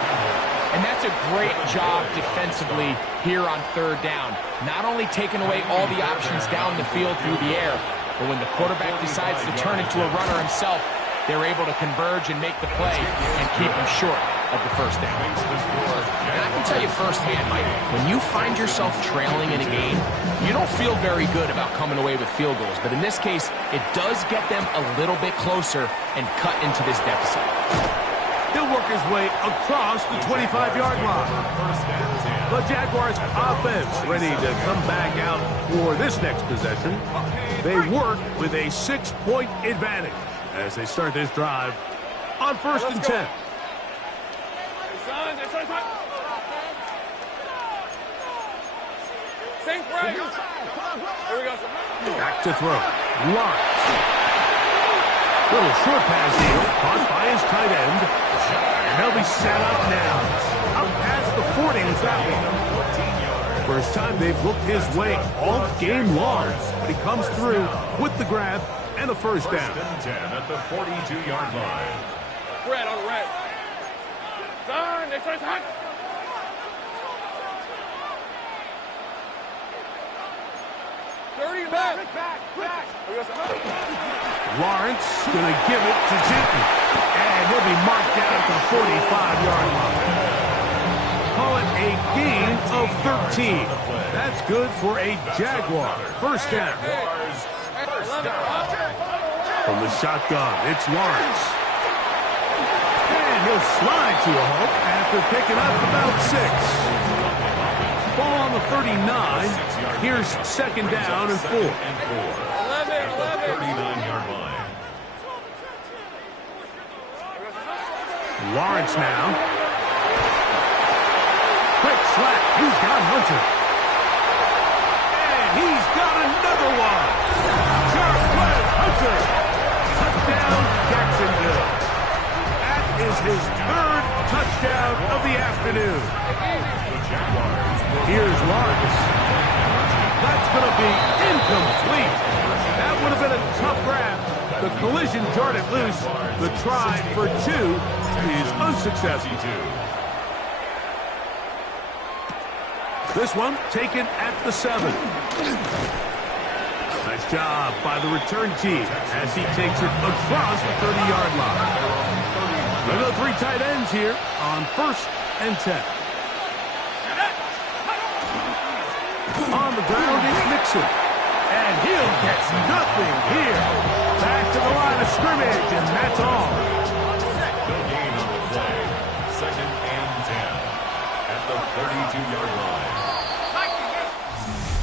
And that's a great job defensively here on third down. Not only taking away all the options down the field through the air, but when the quarterback decides to turn into a runner himself, they're able to converge and make the play and keep him short of the first down. And I can tell you firsthand, Mike, when you find yourself trailing in a game, you don't feel very good about coming away with field goals. But in this case, it does get them a little bit closer and cut into this deficit. He'll work his way across the 25-yard line. The Jaguars offense ready to come back out for this next possession. They work with a 6-point advantage as they start this drive on 1st and 10. Back to throw. Lawrence. Little short pass here, caught by his tight end. And they'll be set up now. Up past the 40 is that one. First time they've looked his way all game long. But he comes through with the grab and a first down. 10 at the 42-yard line. Red on red. Son, it's hot. Back. Lawrence going to give it to Jinton. And he'll be marked down at the 45-yard line. Call it a gain of 13. That's good for a Jaguar. First down. From the shotgun, it's Lawrence. And he'll slide to a halt after picking up about 6. Ball on the 39. Here's 2nd down and 4. 39-yard line. Lawrence now. Quick slap. He's got Hunter. And he's got another one. Sharp play, Hunter. Touchdown, Jacksonville. That is his 3rd touchdown of the afternoon. Here's Lawrence. That's going to be incomplete. That would have been a tough grab. The collision jarred it loose. The try for 2 is unsuccessful. This one taken at the 7. Nice job by the return team as he takes it across the 30-yard line. Look at the 3 tight ends here on 1st and 10. On the ground is Nixon. And he'll get nothing here. Back to the line of scrimmage, and that's all. No gain on the play. 2nd and 10 at the 32-yard line.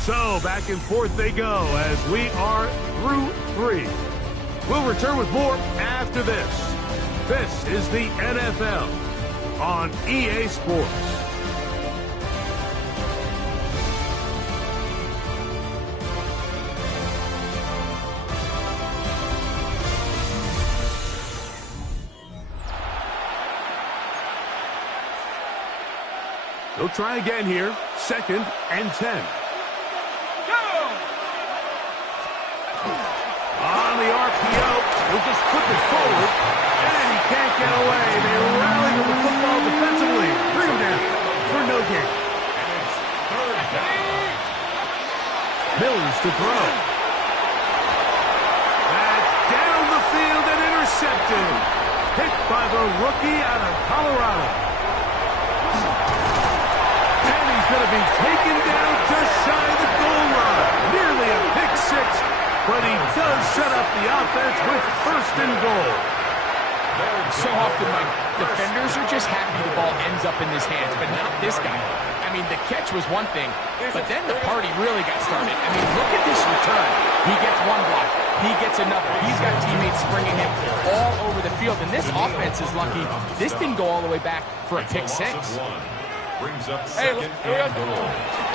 So back and forth they go as we are through 3. We'll return with more after this. This is the NFL on EA Sports. They'll try again here. 2nd and 10. On the RPO, he'll just flip it forward, and he can't get away. They rally to the football defensively. Bring him down for no gain. Mills to throw. That's down the field and intercepted. Picked by the rookie out of Colorado. And he's going to be taken down just shy of the goal line. Nearly a pick six, but he does set up the offense with 1st and goal. So often, Mike, defenders are just happy the ball ends up in his hands, but not this guy. I mean, the catch was one thing, but then the party really got started. I mean, look at this return. He gets one block. He gets another. He's got teammates springing him all over the field, and this offense is lucky. This didn't go all the way back for a pick six. Brings up 2nd and goal.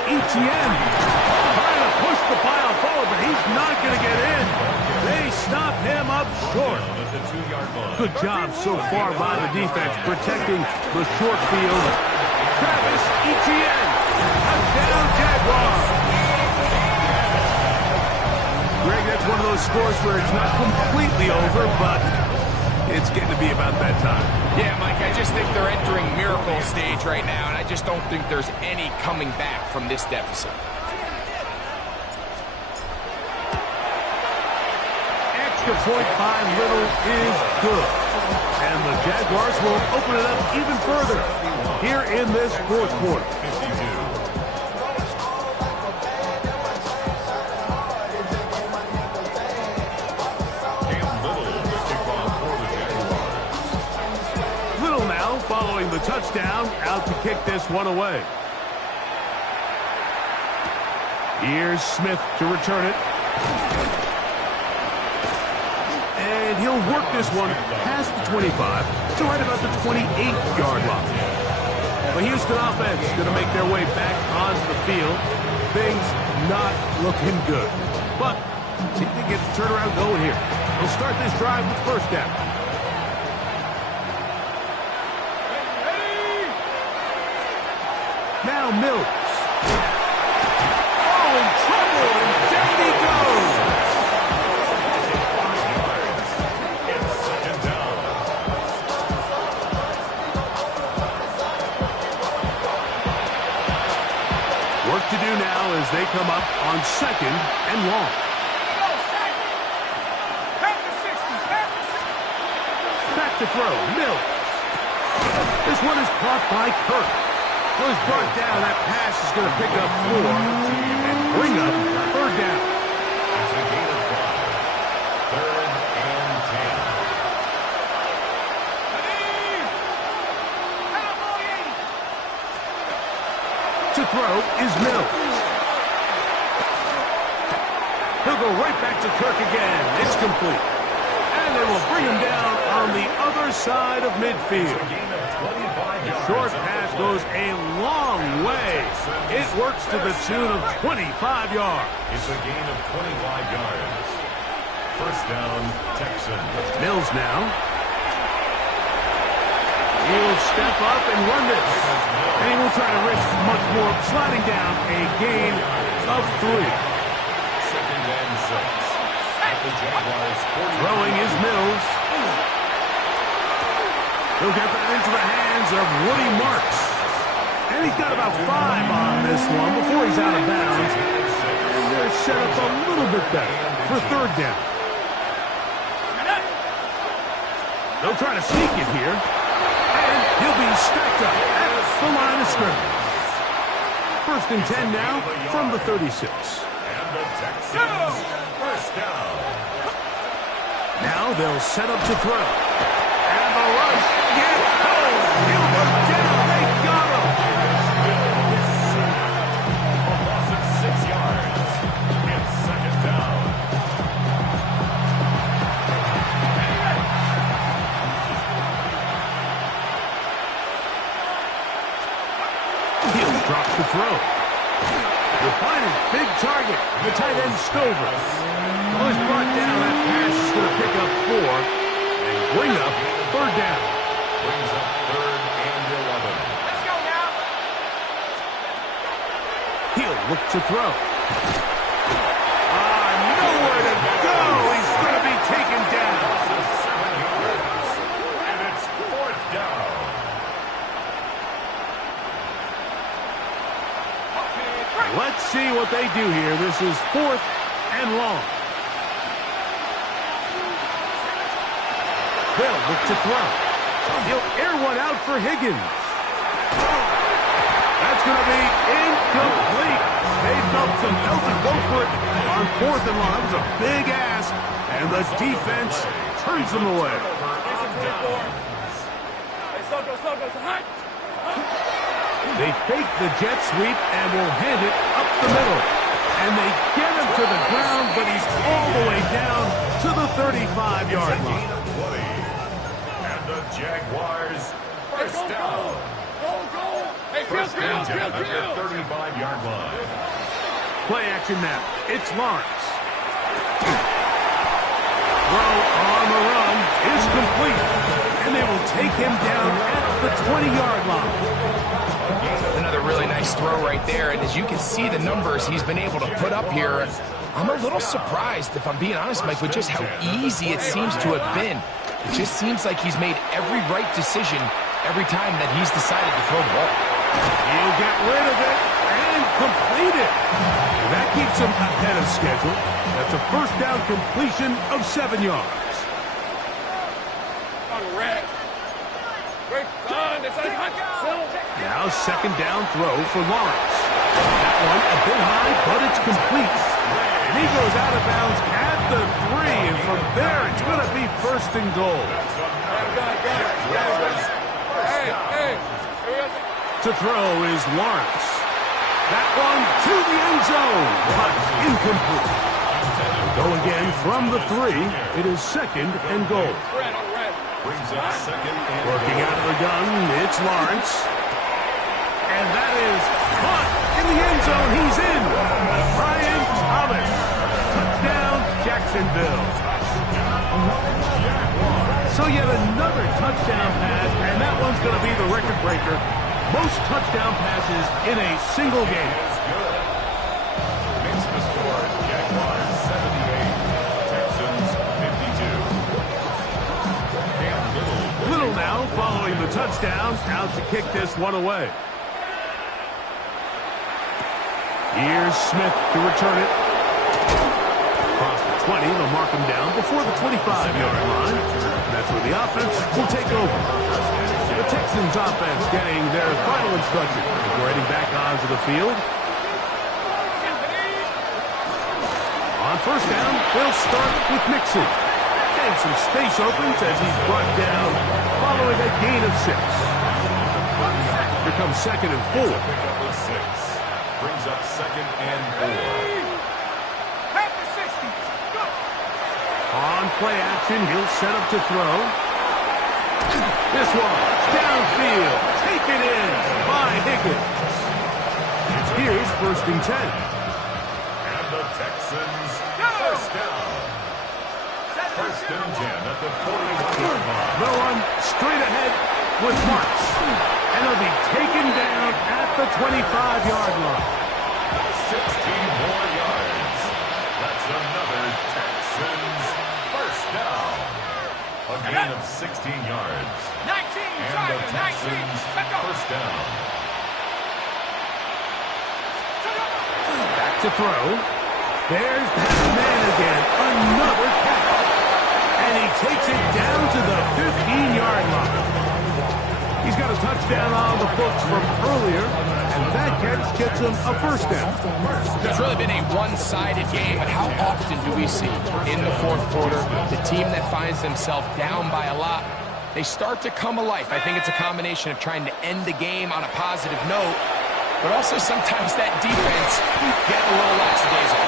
Etienne trying to push the pile forward, but he's not going to get in. They stop him up short. Good job so far by the defense protecting the short field. Travis Etienne, touchdown Jaguars. Greg, that's one of those scores where it's not completely over, but it's getting to be about that time. Yeah, Mike, I just think they're entering miracle stage right now, and I just don't think there's any coming back from this deficit. Extra point by Little is good. And the Jaguars will open it up even further here in this 4th quarter. Little now following the touchdown, out to kick this one away. Here's Smith to return it. And he'll work this one past the 25 to right about the 28-yard line. The Houston offense going to make their way back onto the field. Things not looking good. But see if they get the turnaround going here. They'll start this drive with 1st down. Now Mills. Oh, in trouble, and down he goes. Work to do now as they come up on 2nd and long. Back to throw, Mills. This one is caught by Kirk. Well, he's brought down. That pass is going to pick up 4 and bring up 3rd down. It's a gain of 5. 3rd and 10. To throw is Mills. He'll go right back to Kirk again. It's complete. And they will bring him down on the other side of midfield. The short pass goes a long way. It works to the tune of 25 yards. It's a gain of 25 yards. 1st down, Texans. Mills now. He'll step up and run this. And he won't try to risk much more, sliding down a gain of 3. 2nd and 6. At the Jaguars. Throwing is Mills. He'll get that into the hands of Woody Marks. And he's got about 5 on this one before he's out of bounds. And they're set up a little bit better for 3rd down. They'll try to sneak it here. And he'll be stacked up at the line of scrimmage. 1st and 10 now from the 36. And the Texans. 1st down. Now they'll set up to throw. And the rush gets home. He'll look down. They got him. A loss of 6 yards. It's 2nd down. He'll drop the throw. He'll find his big target, the tight end Stover. Well, he's brought down. That pass is going to pick up 4 and bring up 3rd down. Brings up 3rd and 11. Let's go now. look to throw. Nowhere to go. He's going to be taken down. And it's 4th down. Let's see what they do here. This is 4th and long. They'll look to throw. He'll air one out for Higgins. That's going to be incomplete. They felt compelled to go for it on 4th and long. That was a big ask, and the defense turns them away. They fake the jet sweep and will hand it up the middle. And they get him to the ground, but he's all the way down to the 35-yard line. And the Jaguars first down. First and 10 at the 35-yard line. Play action now. It's Lawrence. Throw on the run is complete. And they will take him down at the 20-yard line. Another really nice throw right there, and as you can see the numbers he's been able to put up here, I'm a little surprised, if I'm being honest, Mike, with just how easy it seems to have been. It just seems like he's made every right decision every time that he's decided to throw the ball. He'll get rid of it and complete it. And that keeps him ahead of schedule. That's a first down completion of 7 yards. Now second down throw for Lawrence. That one a bit high, but it's complete. And he goes out of bounds at the 3, and from there it's going to be first and goal. To throw is Lawrence. That one to the end zone, but incomplete. Go again from the 3. It is second and goal. Working out of the gun, it's Lawrence. And that is caught in the end zone. He's in. Brian Thomas. Touchdown, Jacksonville. So yet another touchdown pass, and that one's going to be the record breaker. Most touchdown passes in a single game. Makes the score Jaguars 78, Texans 52. Little now following the touchdown, out to kick this one away. Here's Smith to return it. Across the 20, they'll mark him down before the 25-yard line. That's where the offense will take over. The Texans offense getting their final instruction before heading back onto the field. On first down, they'll start with Mixon. And some space opens as he's brought down following a gain of 6. Here comes second and 4. Brings up second and 4. On play action, he'll set up to throw. This one, downfield, taken in by Higgins. Here's first and 10. And the Texans first down. First and 10 at the 41-yard line. No one straight ahead with Marks. And he'll be taken down at the 25-yard line. 16 more yards. That's another Texans first down. A gain of 16 yards. And the Texans first down. Back to throw. There's that man again. Another catch. And he takes it down to the 15-yard line. He's got a touchdown on the books from earlier, and that catch gets him a first down. It's really been a one-sided game, but how often do we see in the fourth quarter the team that finds themselves down by a lot, they start to come alive? I think it's a combination of trying to end the game on a positive note, but also sometimes that defense get a little lackadaisical.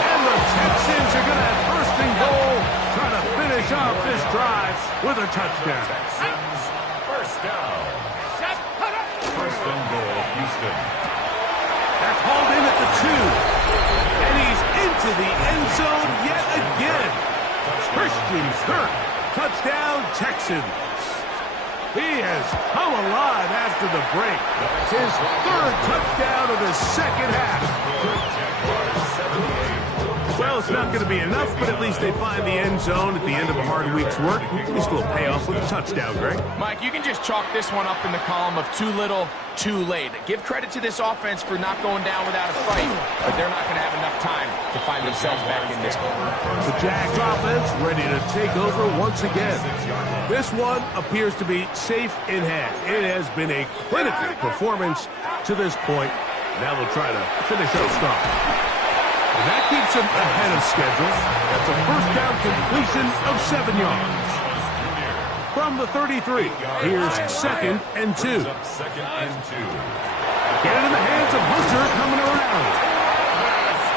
And the Texans are going to have first and goal, trying to finish off this drive with a touchdown. Texans first down. First and goal, Houston. That's hauled in at the 2. And he's into the end zone yet again. Christian Kirk, touchdown Texans. He has come alive after the break. His third touchdown of the second half. Well, it's not going to be enough, but at least they find the end zone at the end of a hard week's work. At least a little payoff with a touchdown, Greg. Mike, you can just chalk this one up in the column of too little, too late. Give credit to this offense for not going down without a fight, but they're not going to have enough time to find themselves back in this one. The Jags offense ready to take over once again. This one appears to be safe in hand. It has been a clinical performance to this point. Now they'll try to finish out strong. And that keeps them ahead of schedule. That's a first down completion of 7 yards. From the 33, here's 2nd and 2. Get it in the hands of Hunter coming around.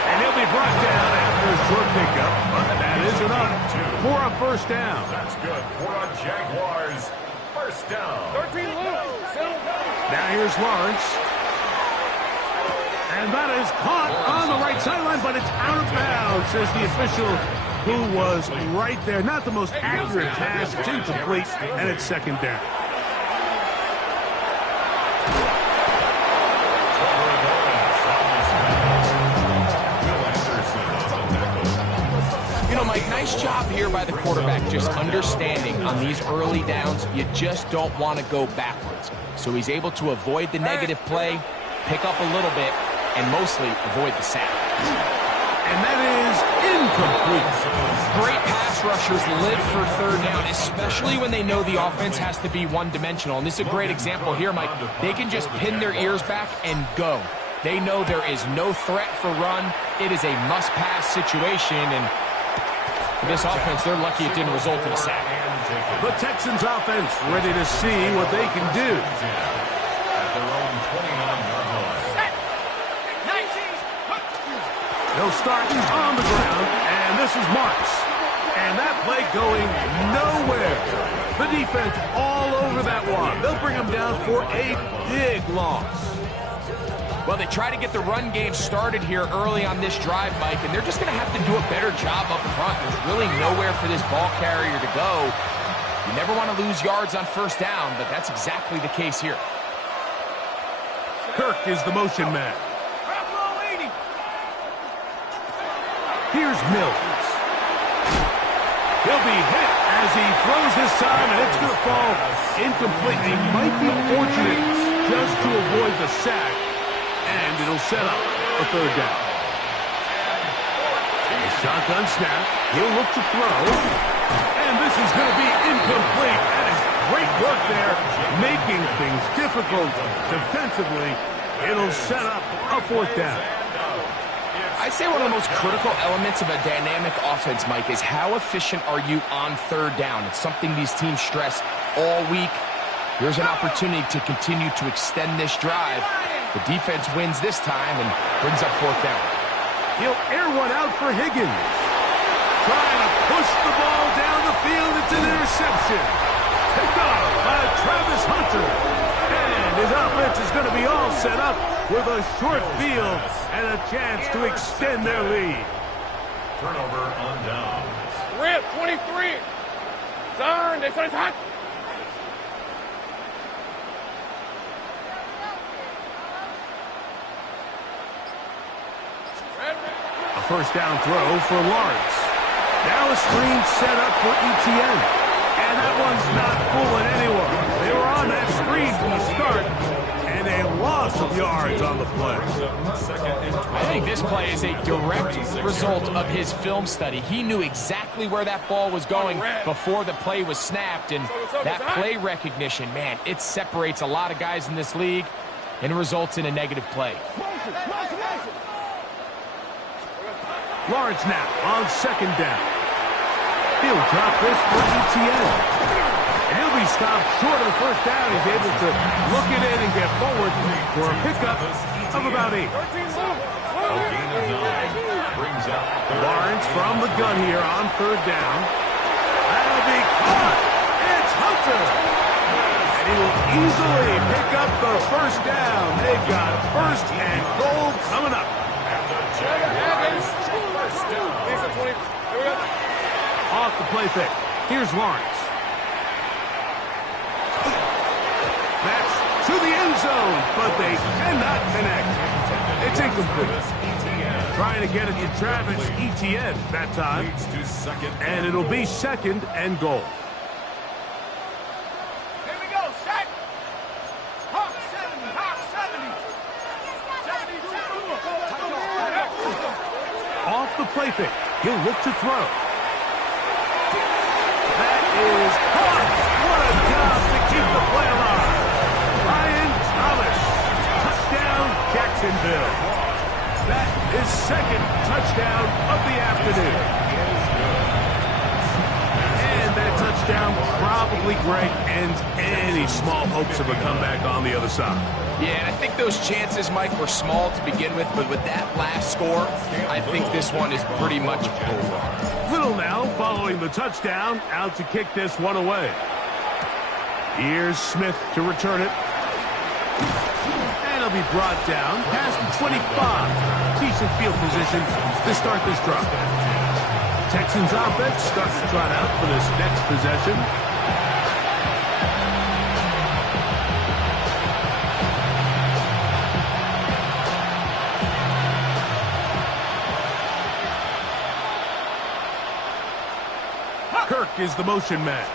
And he'll be brought down after a short pickup, but that is enough for a first down. That's good for a Jaguars first down. 13 loose. Now here's Lawrence. And that is caught on the right sideline, but it's out of bounds, says the official who was right there. Not the most accurate pass, it's incomplete, and it's 2nd down. You know, Mike, nice job here by the quarterback, just understanding on these early downs, you just don't want to go backwards. So he's able to avoid the negative play, pick up a little bit, and mostly avoid the sack. And that is incomplete. Great pass rushers live for 3rd down, especially when they know the offense has to be one-dimensional. And this is a great example here, Mike. They can just pin their ears back and go. They know there is no threat for run. It is a must-pass situation, and for this offense, they're lucky it didn't result in a sack. The Texans offense ready to see what they can do. At their own 29-yard line. They'll start on the ground, and this is Marks. And that play going nowhere. The defense all over that one. They'll bring them down for a big loss. Well, they try to get the run game started here early on this drive, Mike, and they're just going to have to do a better job up front. There's really nowhere for this ball carrier to go. You never want to lose yards on first down, but that's exactly the case here. Kirk is the motion man. Here's Mills. He'll be hit as he throws this time, and it's going to fall incomplete. He might be fortunate just to avoid the sack, and it'll set up a 3rd down. A shotgun snap. He'll look to throw, and this is going to be incomplete. That is great work there, making things difficult defensively. It'll set up a 4th down. I'd say one of the most critical elements of a dynamic offense, Mike, is how efficient are you on 3rd down? It's something these teams stress all week. Here's an opportunity to continue to extend this drive. The defense wins this time and brings up 4th down. He'll air one out for Higgins. Trying to push the ball down the field. It's an interception. Picked off by Travis Hunter. And his offense is going to be all set up with a short field and a chance to extend their lead. Turnover on downs. Rip, 23. Turn, this one's hot. A first down throw for Lawrence. Now a screen set up for ETN. And that one's not fooling anyone. They were on that screen from the start, and a loss of yards on the play. I think this play is a direct result of his film study. He knew exactly where that ball was going before the play was snapped, and that play recognition, man, it separates a lot of guys in this league and results in a negative play. Lawrence now on 2nd down. He'll drop this for ETN. And he'll be stopped short of the first down. He's able to look it in and get forward for a pickup of about 8. Lawrence from the gun here on 3rd down. That'll be caught. It's Hunter. And he will easily pick up the first down. They've got 1st and goal coming up. Off the play fake. Here's Lawrence. zone, but they cannot connect. It's incomplete. Trying to get it to Travis Etienne that time. And it'll be 2nd and goal. Here we go, set. Hawk 70, Hawk 70. Off the play fake. He'll look to throw. That is caught. What a job to keep the play alive. Ryan Thomas. Touchdown, Jacksonville. That is 2nd touchdown of the afternoon. And that touchdown probably, Greg, ends any small hopes of a comeback on the other side. Yeah, and I think those chances, Mike, were small to begin with, but with that last score, I think this one is pretty much over. Little now following the touchdown, out to kick this one away. Here's Smith to return it. And he'll be brought down past the 25. Decent field position to start this drive. Texans offense starting to trot out for this next possession. Kirk is the motion man.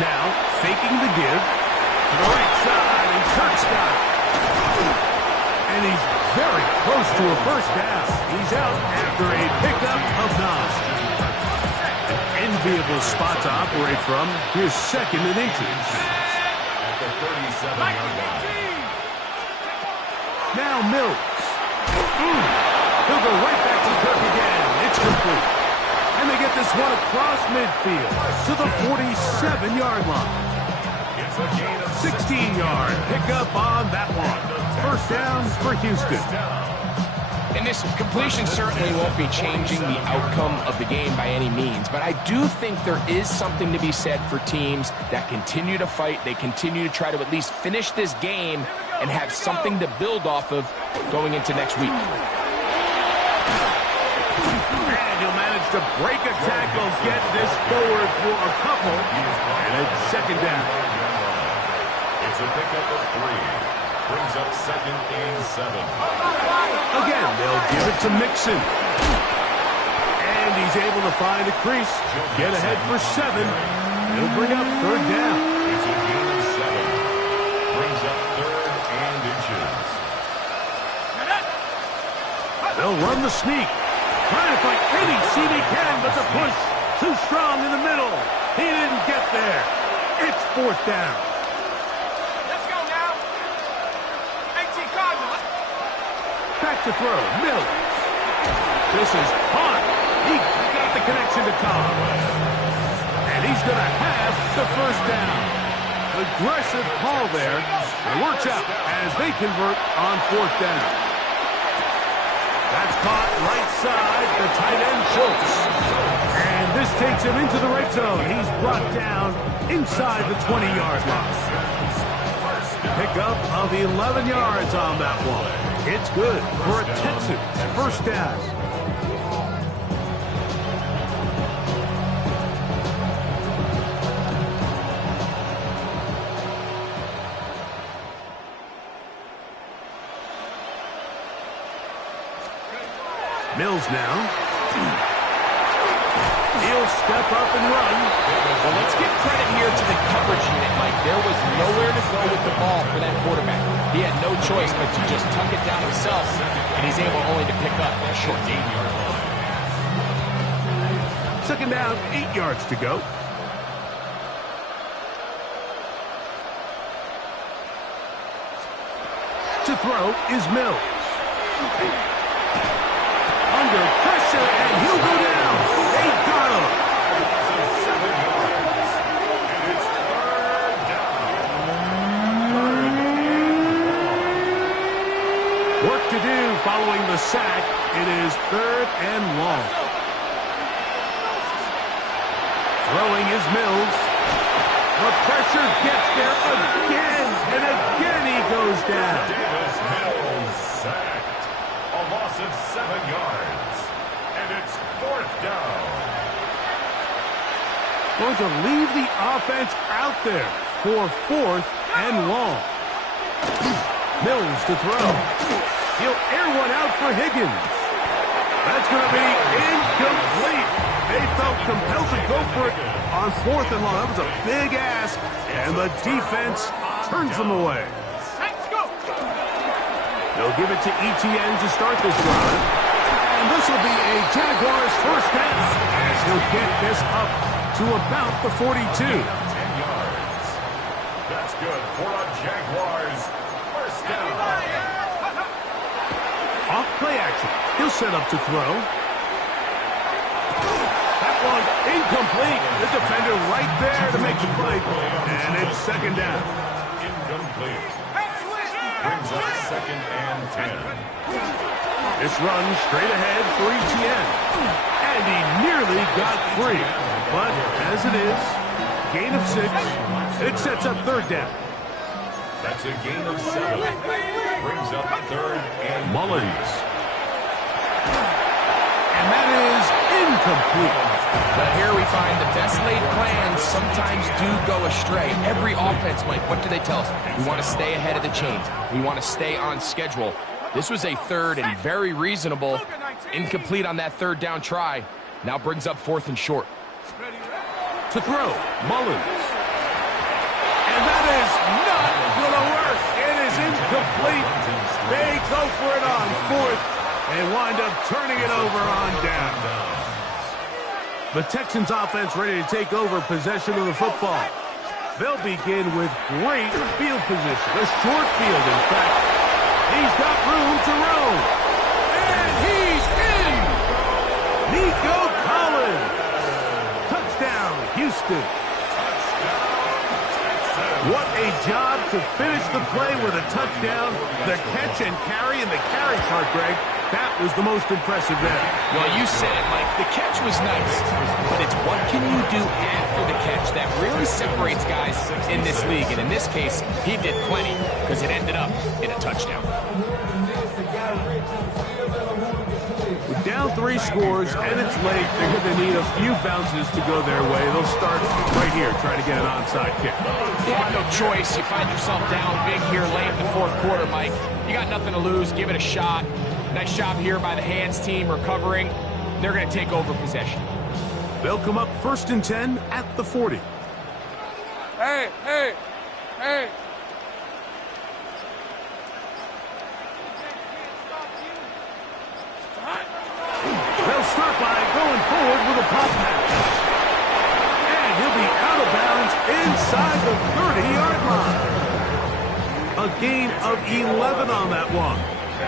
Now, faking the give. To the right side, and Kirk's got it. And he's very close to a first down. He's out after a pickup of 9. An enviable spot to operate from. Here's 2nd and inches. At the 37-yard line. Now Mills. He'll go right back to Kirk again. It's complete. And they get this one across midfield to the 47-yard line. 16-yard pickup on that one. First down for Houston. And this completion certainly won't be changing the outcome of the game by any means, but I do think there is something to be said for teams that continue to fight. They continue to try to at least finish this game and have something to build off of going into next week. And he'll manage to break a tackle, get this forward for a couple, and it's 2nd down. It's a pickup of 3. Brings up 2nd and 7. Again, they'll give it to Mixon. And he's able to find a crease. Get ahead for 7. He'll bring up 3rd down. It's a gain of 7. Brings up 3rd and inches. They'll run the sneak. Trying to find any seam he can, but the push too strong in the middle. He didn't get there. It's 4th down. Back to throw, Mills. This is hot. He got the connection to Collins. And he's going to have the first down. Aggressive call there. It works out as they convert on 4th down. That's caught right side, the tight end Schultz. And this takes him into the red zone. He's brought down inside the 20-yard line. Pickup of 11 yards on that one. It's good for a Texans first down. Mills now. He'll step up and run. Well, let's give credit here to the coverage unit, Mike. There was nowhere to go with the ball for that quarterback. He had no choice but to just tuck it down himself, and he's able only to pick up a short 8-yard line. 2nd down, 8 yards to go. To throw is Mills. Under pressure, and he'll go down. They got him. Work to do following the sack. It is 3rd and long. Throwing is Mills. The pressure gets there again, and again he goes down. Davis Mills sacked. A loss of 7 yards. And it's 4th down. Going to leave the offense out there for 4th and long. Mills to throw. He'll air one out for Higgins. That's going to be incomplete. They felt compelled to go for it on 4th and long. That was a big ask, and the defense turns them away. They'll give it to Etienne to start this drive. And this will be a Jaguars first down as he'll get this up to about the 42. 10 yards. That's good for a Jaguars first down. Off play action. He'll set up to throw. That one incomplete. The defender right there to make the play. And it's second down. Incomplete. Brings up 2nd and 10. This run straight ahead for Etienne. And he nearly got free. But as it is, gain of 6. It sets up 3rd down. That's a gain of 7. Brings up 3rd and Mullins. And that is incomplete. But here we find the best laid plans sometimes do go astray. Every offense, Mike, what do they tell us? We want to stay ahead of the chains. We want to stay on schedule. This was a 3rd and very reasonable. Incomplete on that 3rd down try. Now brings up 4th and short. To throw, Mullins. And that is not going to work. It is incomplete. They go for it on 4th and wind up turning it over on down. The Texans offense ready to take over possession of the football. They'll begin with great field position. A short field, in fact. He's got room to roam. And he's in! Nico Collins. Touchdown, Houston. What a job to finish the play with a touchdown. The catch and carry and the carry part, Greg. That was the most impressive there. Well, you said it, Mike. The catch was nice, but it's what can you do after the catch that really separates guys in this league. And in this case, he did plenty because it ended up in a touchdown. With down 3 scores and it's late, they're going to need a few bounces to go their way. They'll start right here trying to get an onside kick. You have no choice. You find yourself down big here late in the 4th quarter, Mike. You got nothing to lose. Give it a shot. Nice job here by the hands team recovering. They're going to take over possession. They'll come up 1st and 10 at the 40. Hey, hey, hey. They'll start by going forward with a pop pass. And he'll be out of bounds inside the 30-yard line. A gain of 11 on that one.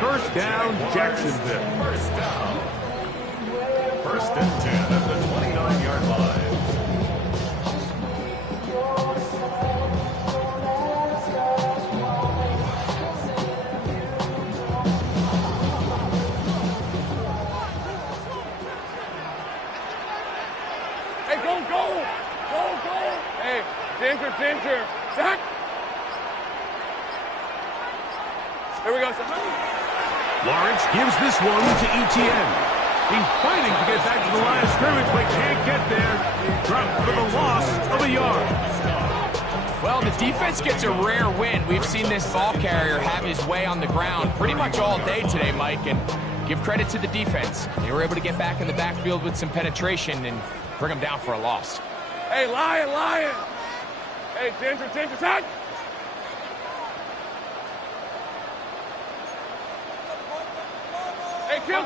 First down, Jacksonville. First down. 1st and 10 at the 29-yard line. Hey, go, go. Go, go. Hey, Ginger. Zach. Here we go, son. Lawrence gives this one to Etienne. He's fighting to get back to the line of scrimmage, but can't get there. Dropped for the loss of a yard. Well, the defense gets a rare win. We've seen this ball carrier have his way on the ground pretty much all day today, Mike, and give credit to the defense. They were able to get back in the backfield with some penetration and bring them down for a loss. Hey, Lion. Hey, Ginger, Zach. Hey, kill.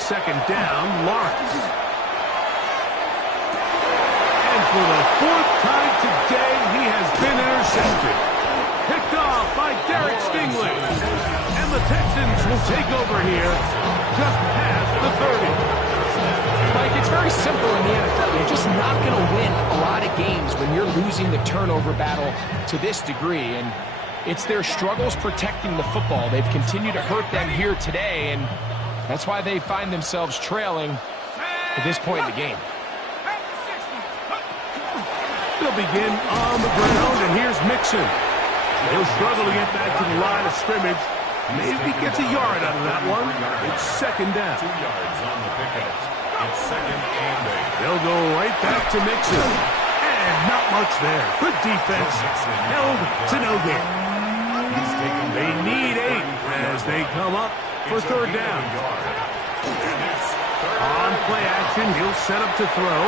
Second down, Lawrence. And for the 4th time today, he has been intercepted. Picked off by Derek Stingley. And the Texans will take over here just past the 30. Mike, it's very simple in the NFL. You're just not going to win a lot of games when you're losing the turnover battle to this degree. And it's their struggles protecting the football. They've continued to hurt them here today, and that's why they find themselves trailing at this point in the game. They'll begin on the ground, and here's Mixon. He'll struggle to get back to the line of scrimmage. Maybe gets a yard out of that one. It's second down. 2 yards on the pickup. It's 2nd and 8. They'll go right back to Mixon. And And not much there. Good defense. Held to no gain. They need 8 as they come up for third down. On play action, he'll set up to throw.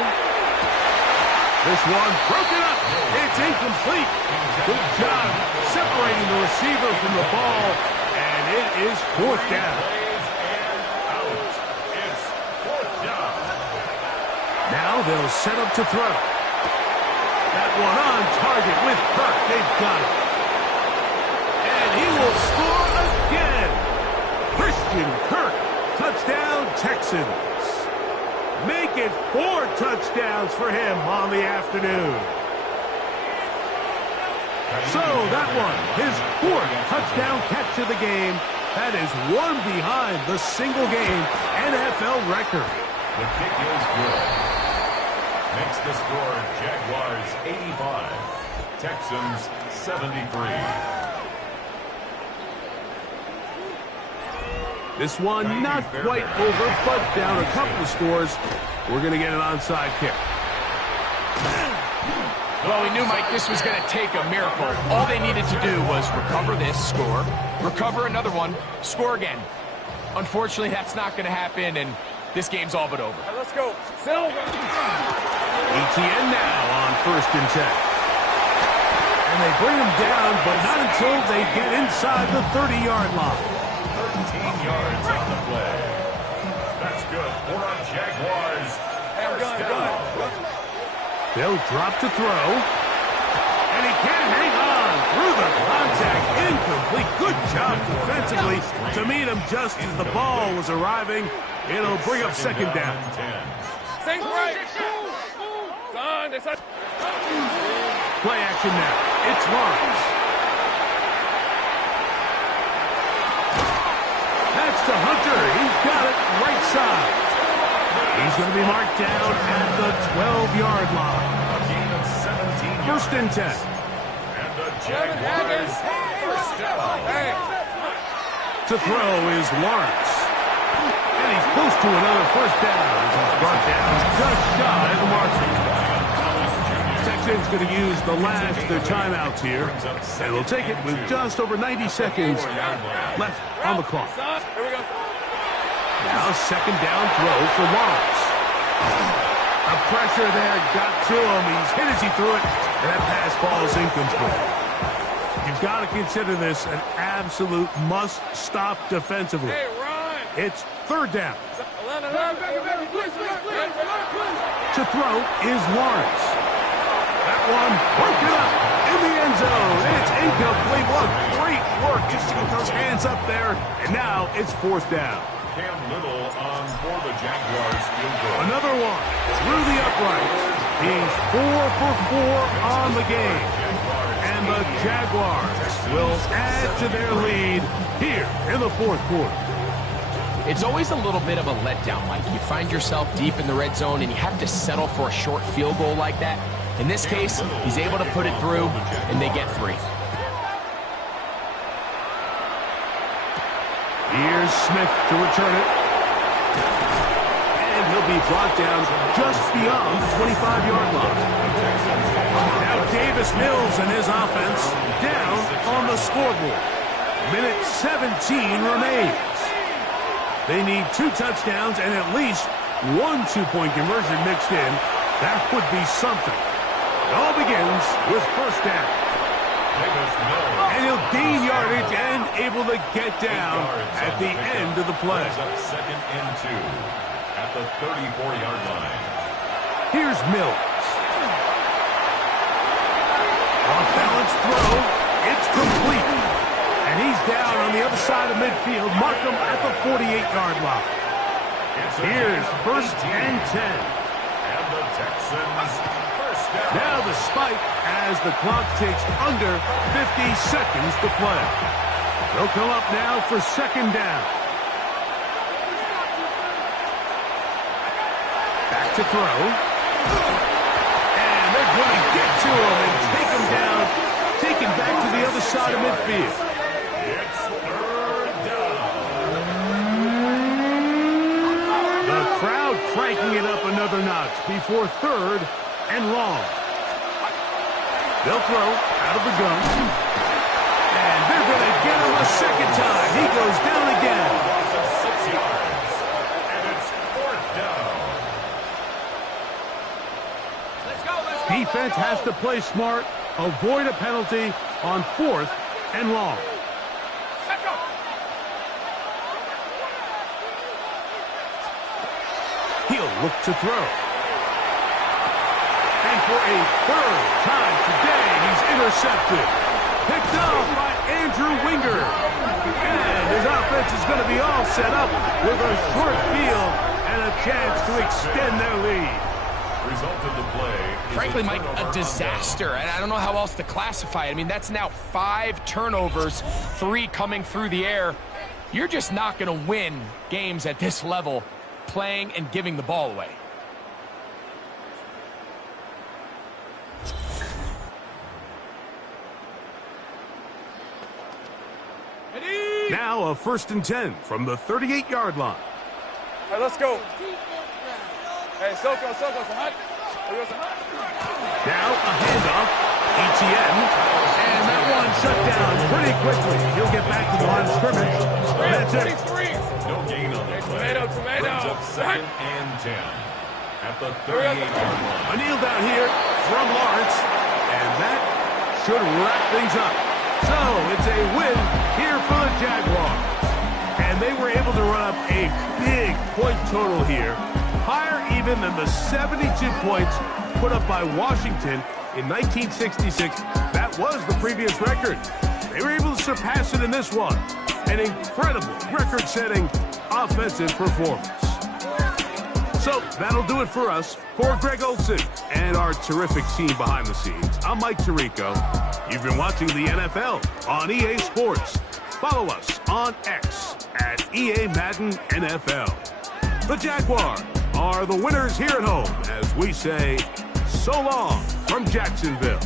This one broken up. It's incomplete. Good job separating the receiver from the ball, and it is fourth down. Now they'll set up to throw. That one on target with Kirk. They've got it. And he will score again. Christian Kirk. Touchdown, Texans. Make it 4 touchdowns for him on the afternoon. So that one, his 4th touchdown catch of the game. That is one behind the single-game NFL record. The kick is good. Makes the score Jaguars 85, Texans 73. This one not quite over, but down a couple of scores. We're going to get an onside kick. Well, we knew, Mike, this was going to take a miracle. All they needed to do was recover this, score, recover another one, score again. Unfortunately, that's not going to happen, and this game's all but over. Right, let's go. Silver. ETN now on 1st and 10. And they bring him down, but not until they get inside the 30-yard line. 13 yards on the play. That's good for our Jaguars. First down. They'll drop to throw. And he can't hang on through the contact. Incomplete. Good job defensively to meet him just as the ball was arriving. It'll bring up second down. Think right. Play action now. It's Lawrence. That's to Hunter. He's got it right side. He's going to be marked down at the 12-yard line. A gain of 17 First and 10. And the Jaguars first down. To throw is Lawrence. And he's close to another first down as he's brought down just shy of the marker. Texans going to use the last of their timeouts here. And they'll take it with just over 90 seconds left on the clock. Now second down throw for Lawrence. A pressure there got to him. He's hit as he threw it, and that pass ball is incomplete. You've got to consider this an absolute must-stop defensively. It's third down. To throw is Lawrence. That one broken up in the end zone. It's incomplete. What great work just to get those hands up there. And now it's fourth down. Cam Little on for the Jaguars field goal. Another one through the upright. He's 4 for 4 on the game. And the Jaguars will add to their lead here in the fourth quarter. It's always a little bit of a letdown, Mike. You find yourself deep in the red zone, and you have to settle for a short field goal like that. In this case, he's able to put it through, and they get 3. Here's Smith to return it. And he'll be brought down just beyond the 25-yard line. Now Davis Mills and his offense down on the scoreboard. Minute 17 remains. They need 2 touchdowns and at least 1 two-point conversion mixed in. That would be something. It all begins with first down. And he'll gain yardage and able to get down at the end of the play. Second and 2 at the 34-yard line. Here's Mills. Off balance throw. It's complete. And he's down on the other side of midfield. Mark him at the 48-yard line. Here's first and 10. And the Texans first down. Now the spike as the clock takes under 50 seconds to play. They'll come up now for second down. Back to throw. And they're going to get to him and take him down. Take him back to the other side of midfield. It's third down. The crowd cranking it up another notch before third and long. They'll throw out of the gun. And they're going to get him a second time. He goes down again. Loss of 6 yards. And it's 4th down. Let's go. Defense has to play smart, avoid a penalty on 4th and long. He'll look to throw. And for a 3rd time today, he's intercepted. Picked up by Andrew Winger. And his offense is going to be all set up with a short field and a chance to extend their lead. Result of the play. Frankly, Mike, a disaster. And I don't know how else to classify it. I mean, that's now 5 turnovers, 3 coming through the air. You're just not going to win games at this level playing and giving the ball away. Now a 1st and 10 from the 38-yard line. All right, let's go. Hey, Soko, Sahad. Now a handoff. ETN. And that one shut down pretty quickly. He'll get back to the line of scrimmage. That's it. No gain on the play. Brings up 2nd and 10 at the 38-yard line. A kneel down here from Lawrence. And that should wrap things up. So it's a win here for the Jaguars. And they were able to run up a big point total here. Higher even than the 72 points put up by Washington in 1966. That was the previous record. They were able to surpass it in this one. An incredible record-setting offensive performance. So that'll do it for us. For Greg Olson and our terrific team behind the scenes, I'm Mike Tirico. You've been watching the NFL on EA Sports. Follow us on X at EA Madden NFL. The Jaguars are the winners here at home as we say so long from Jacksonville.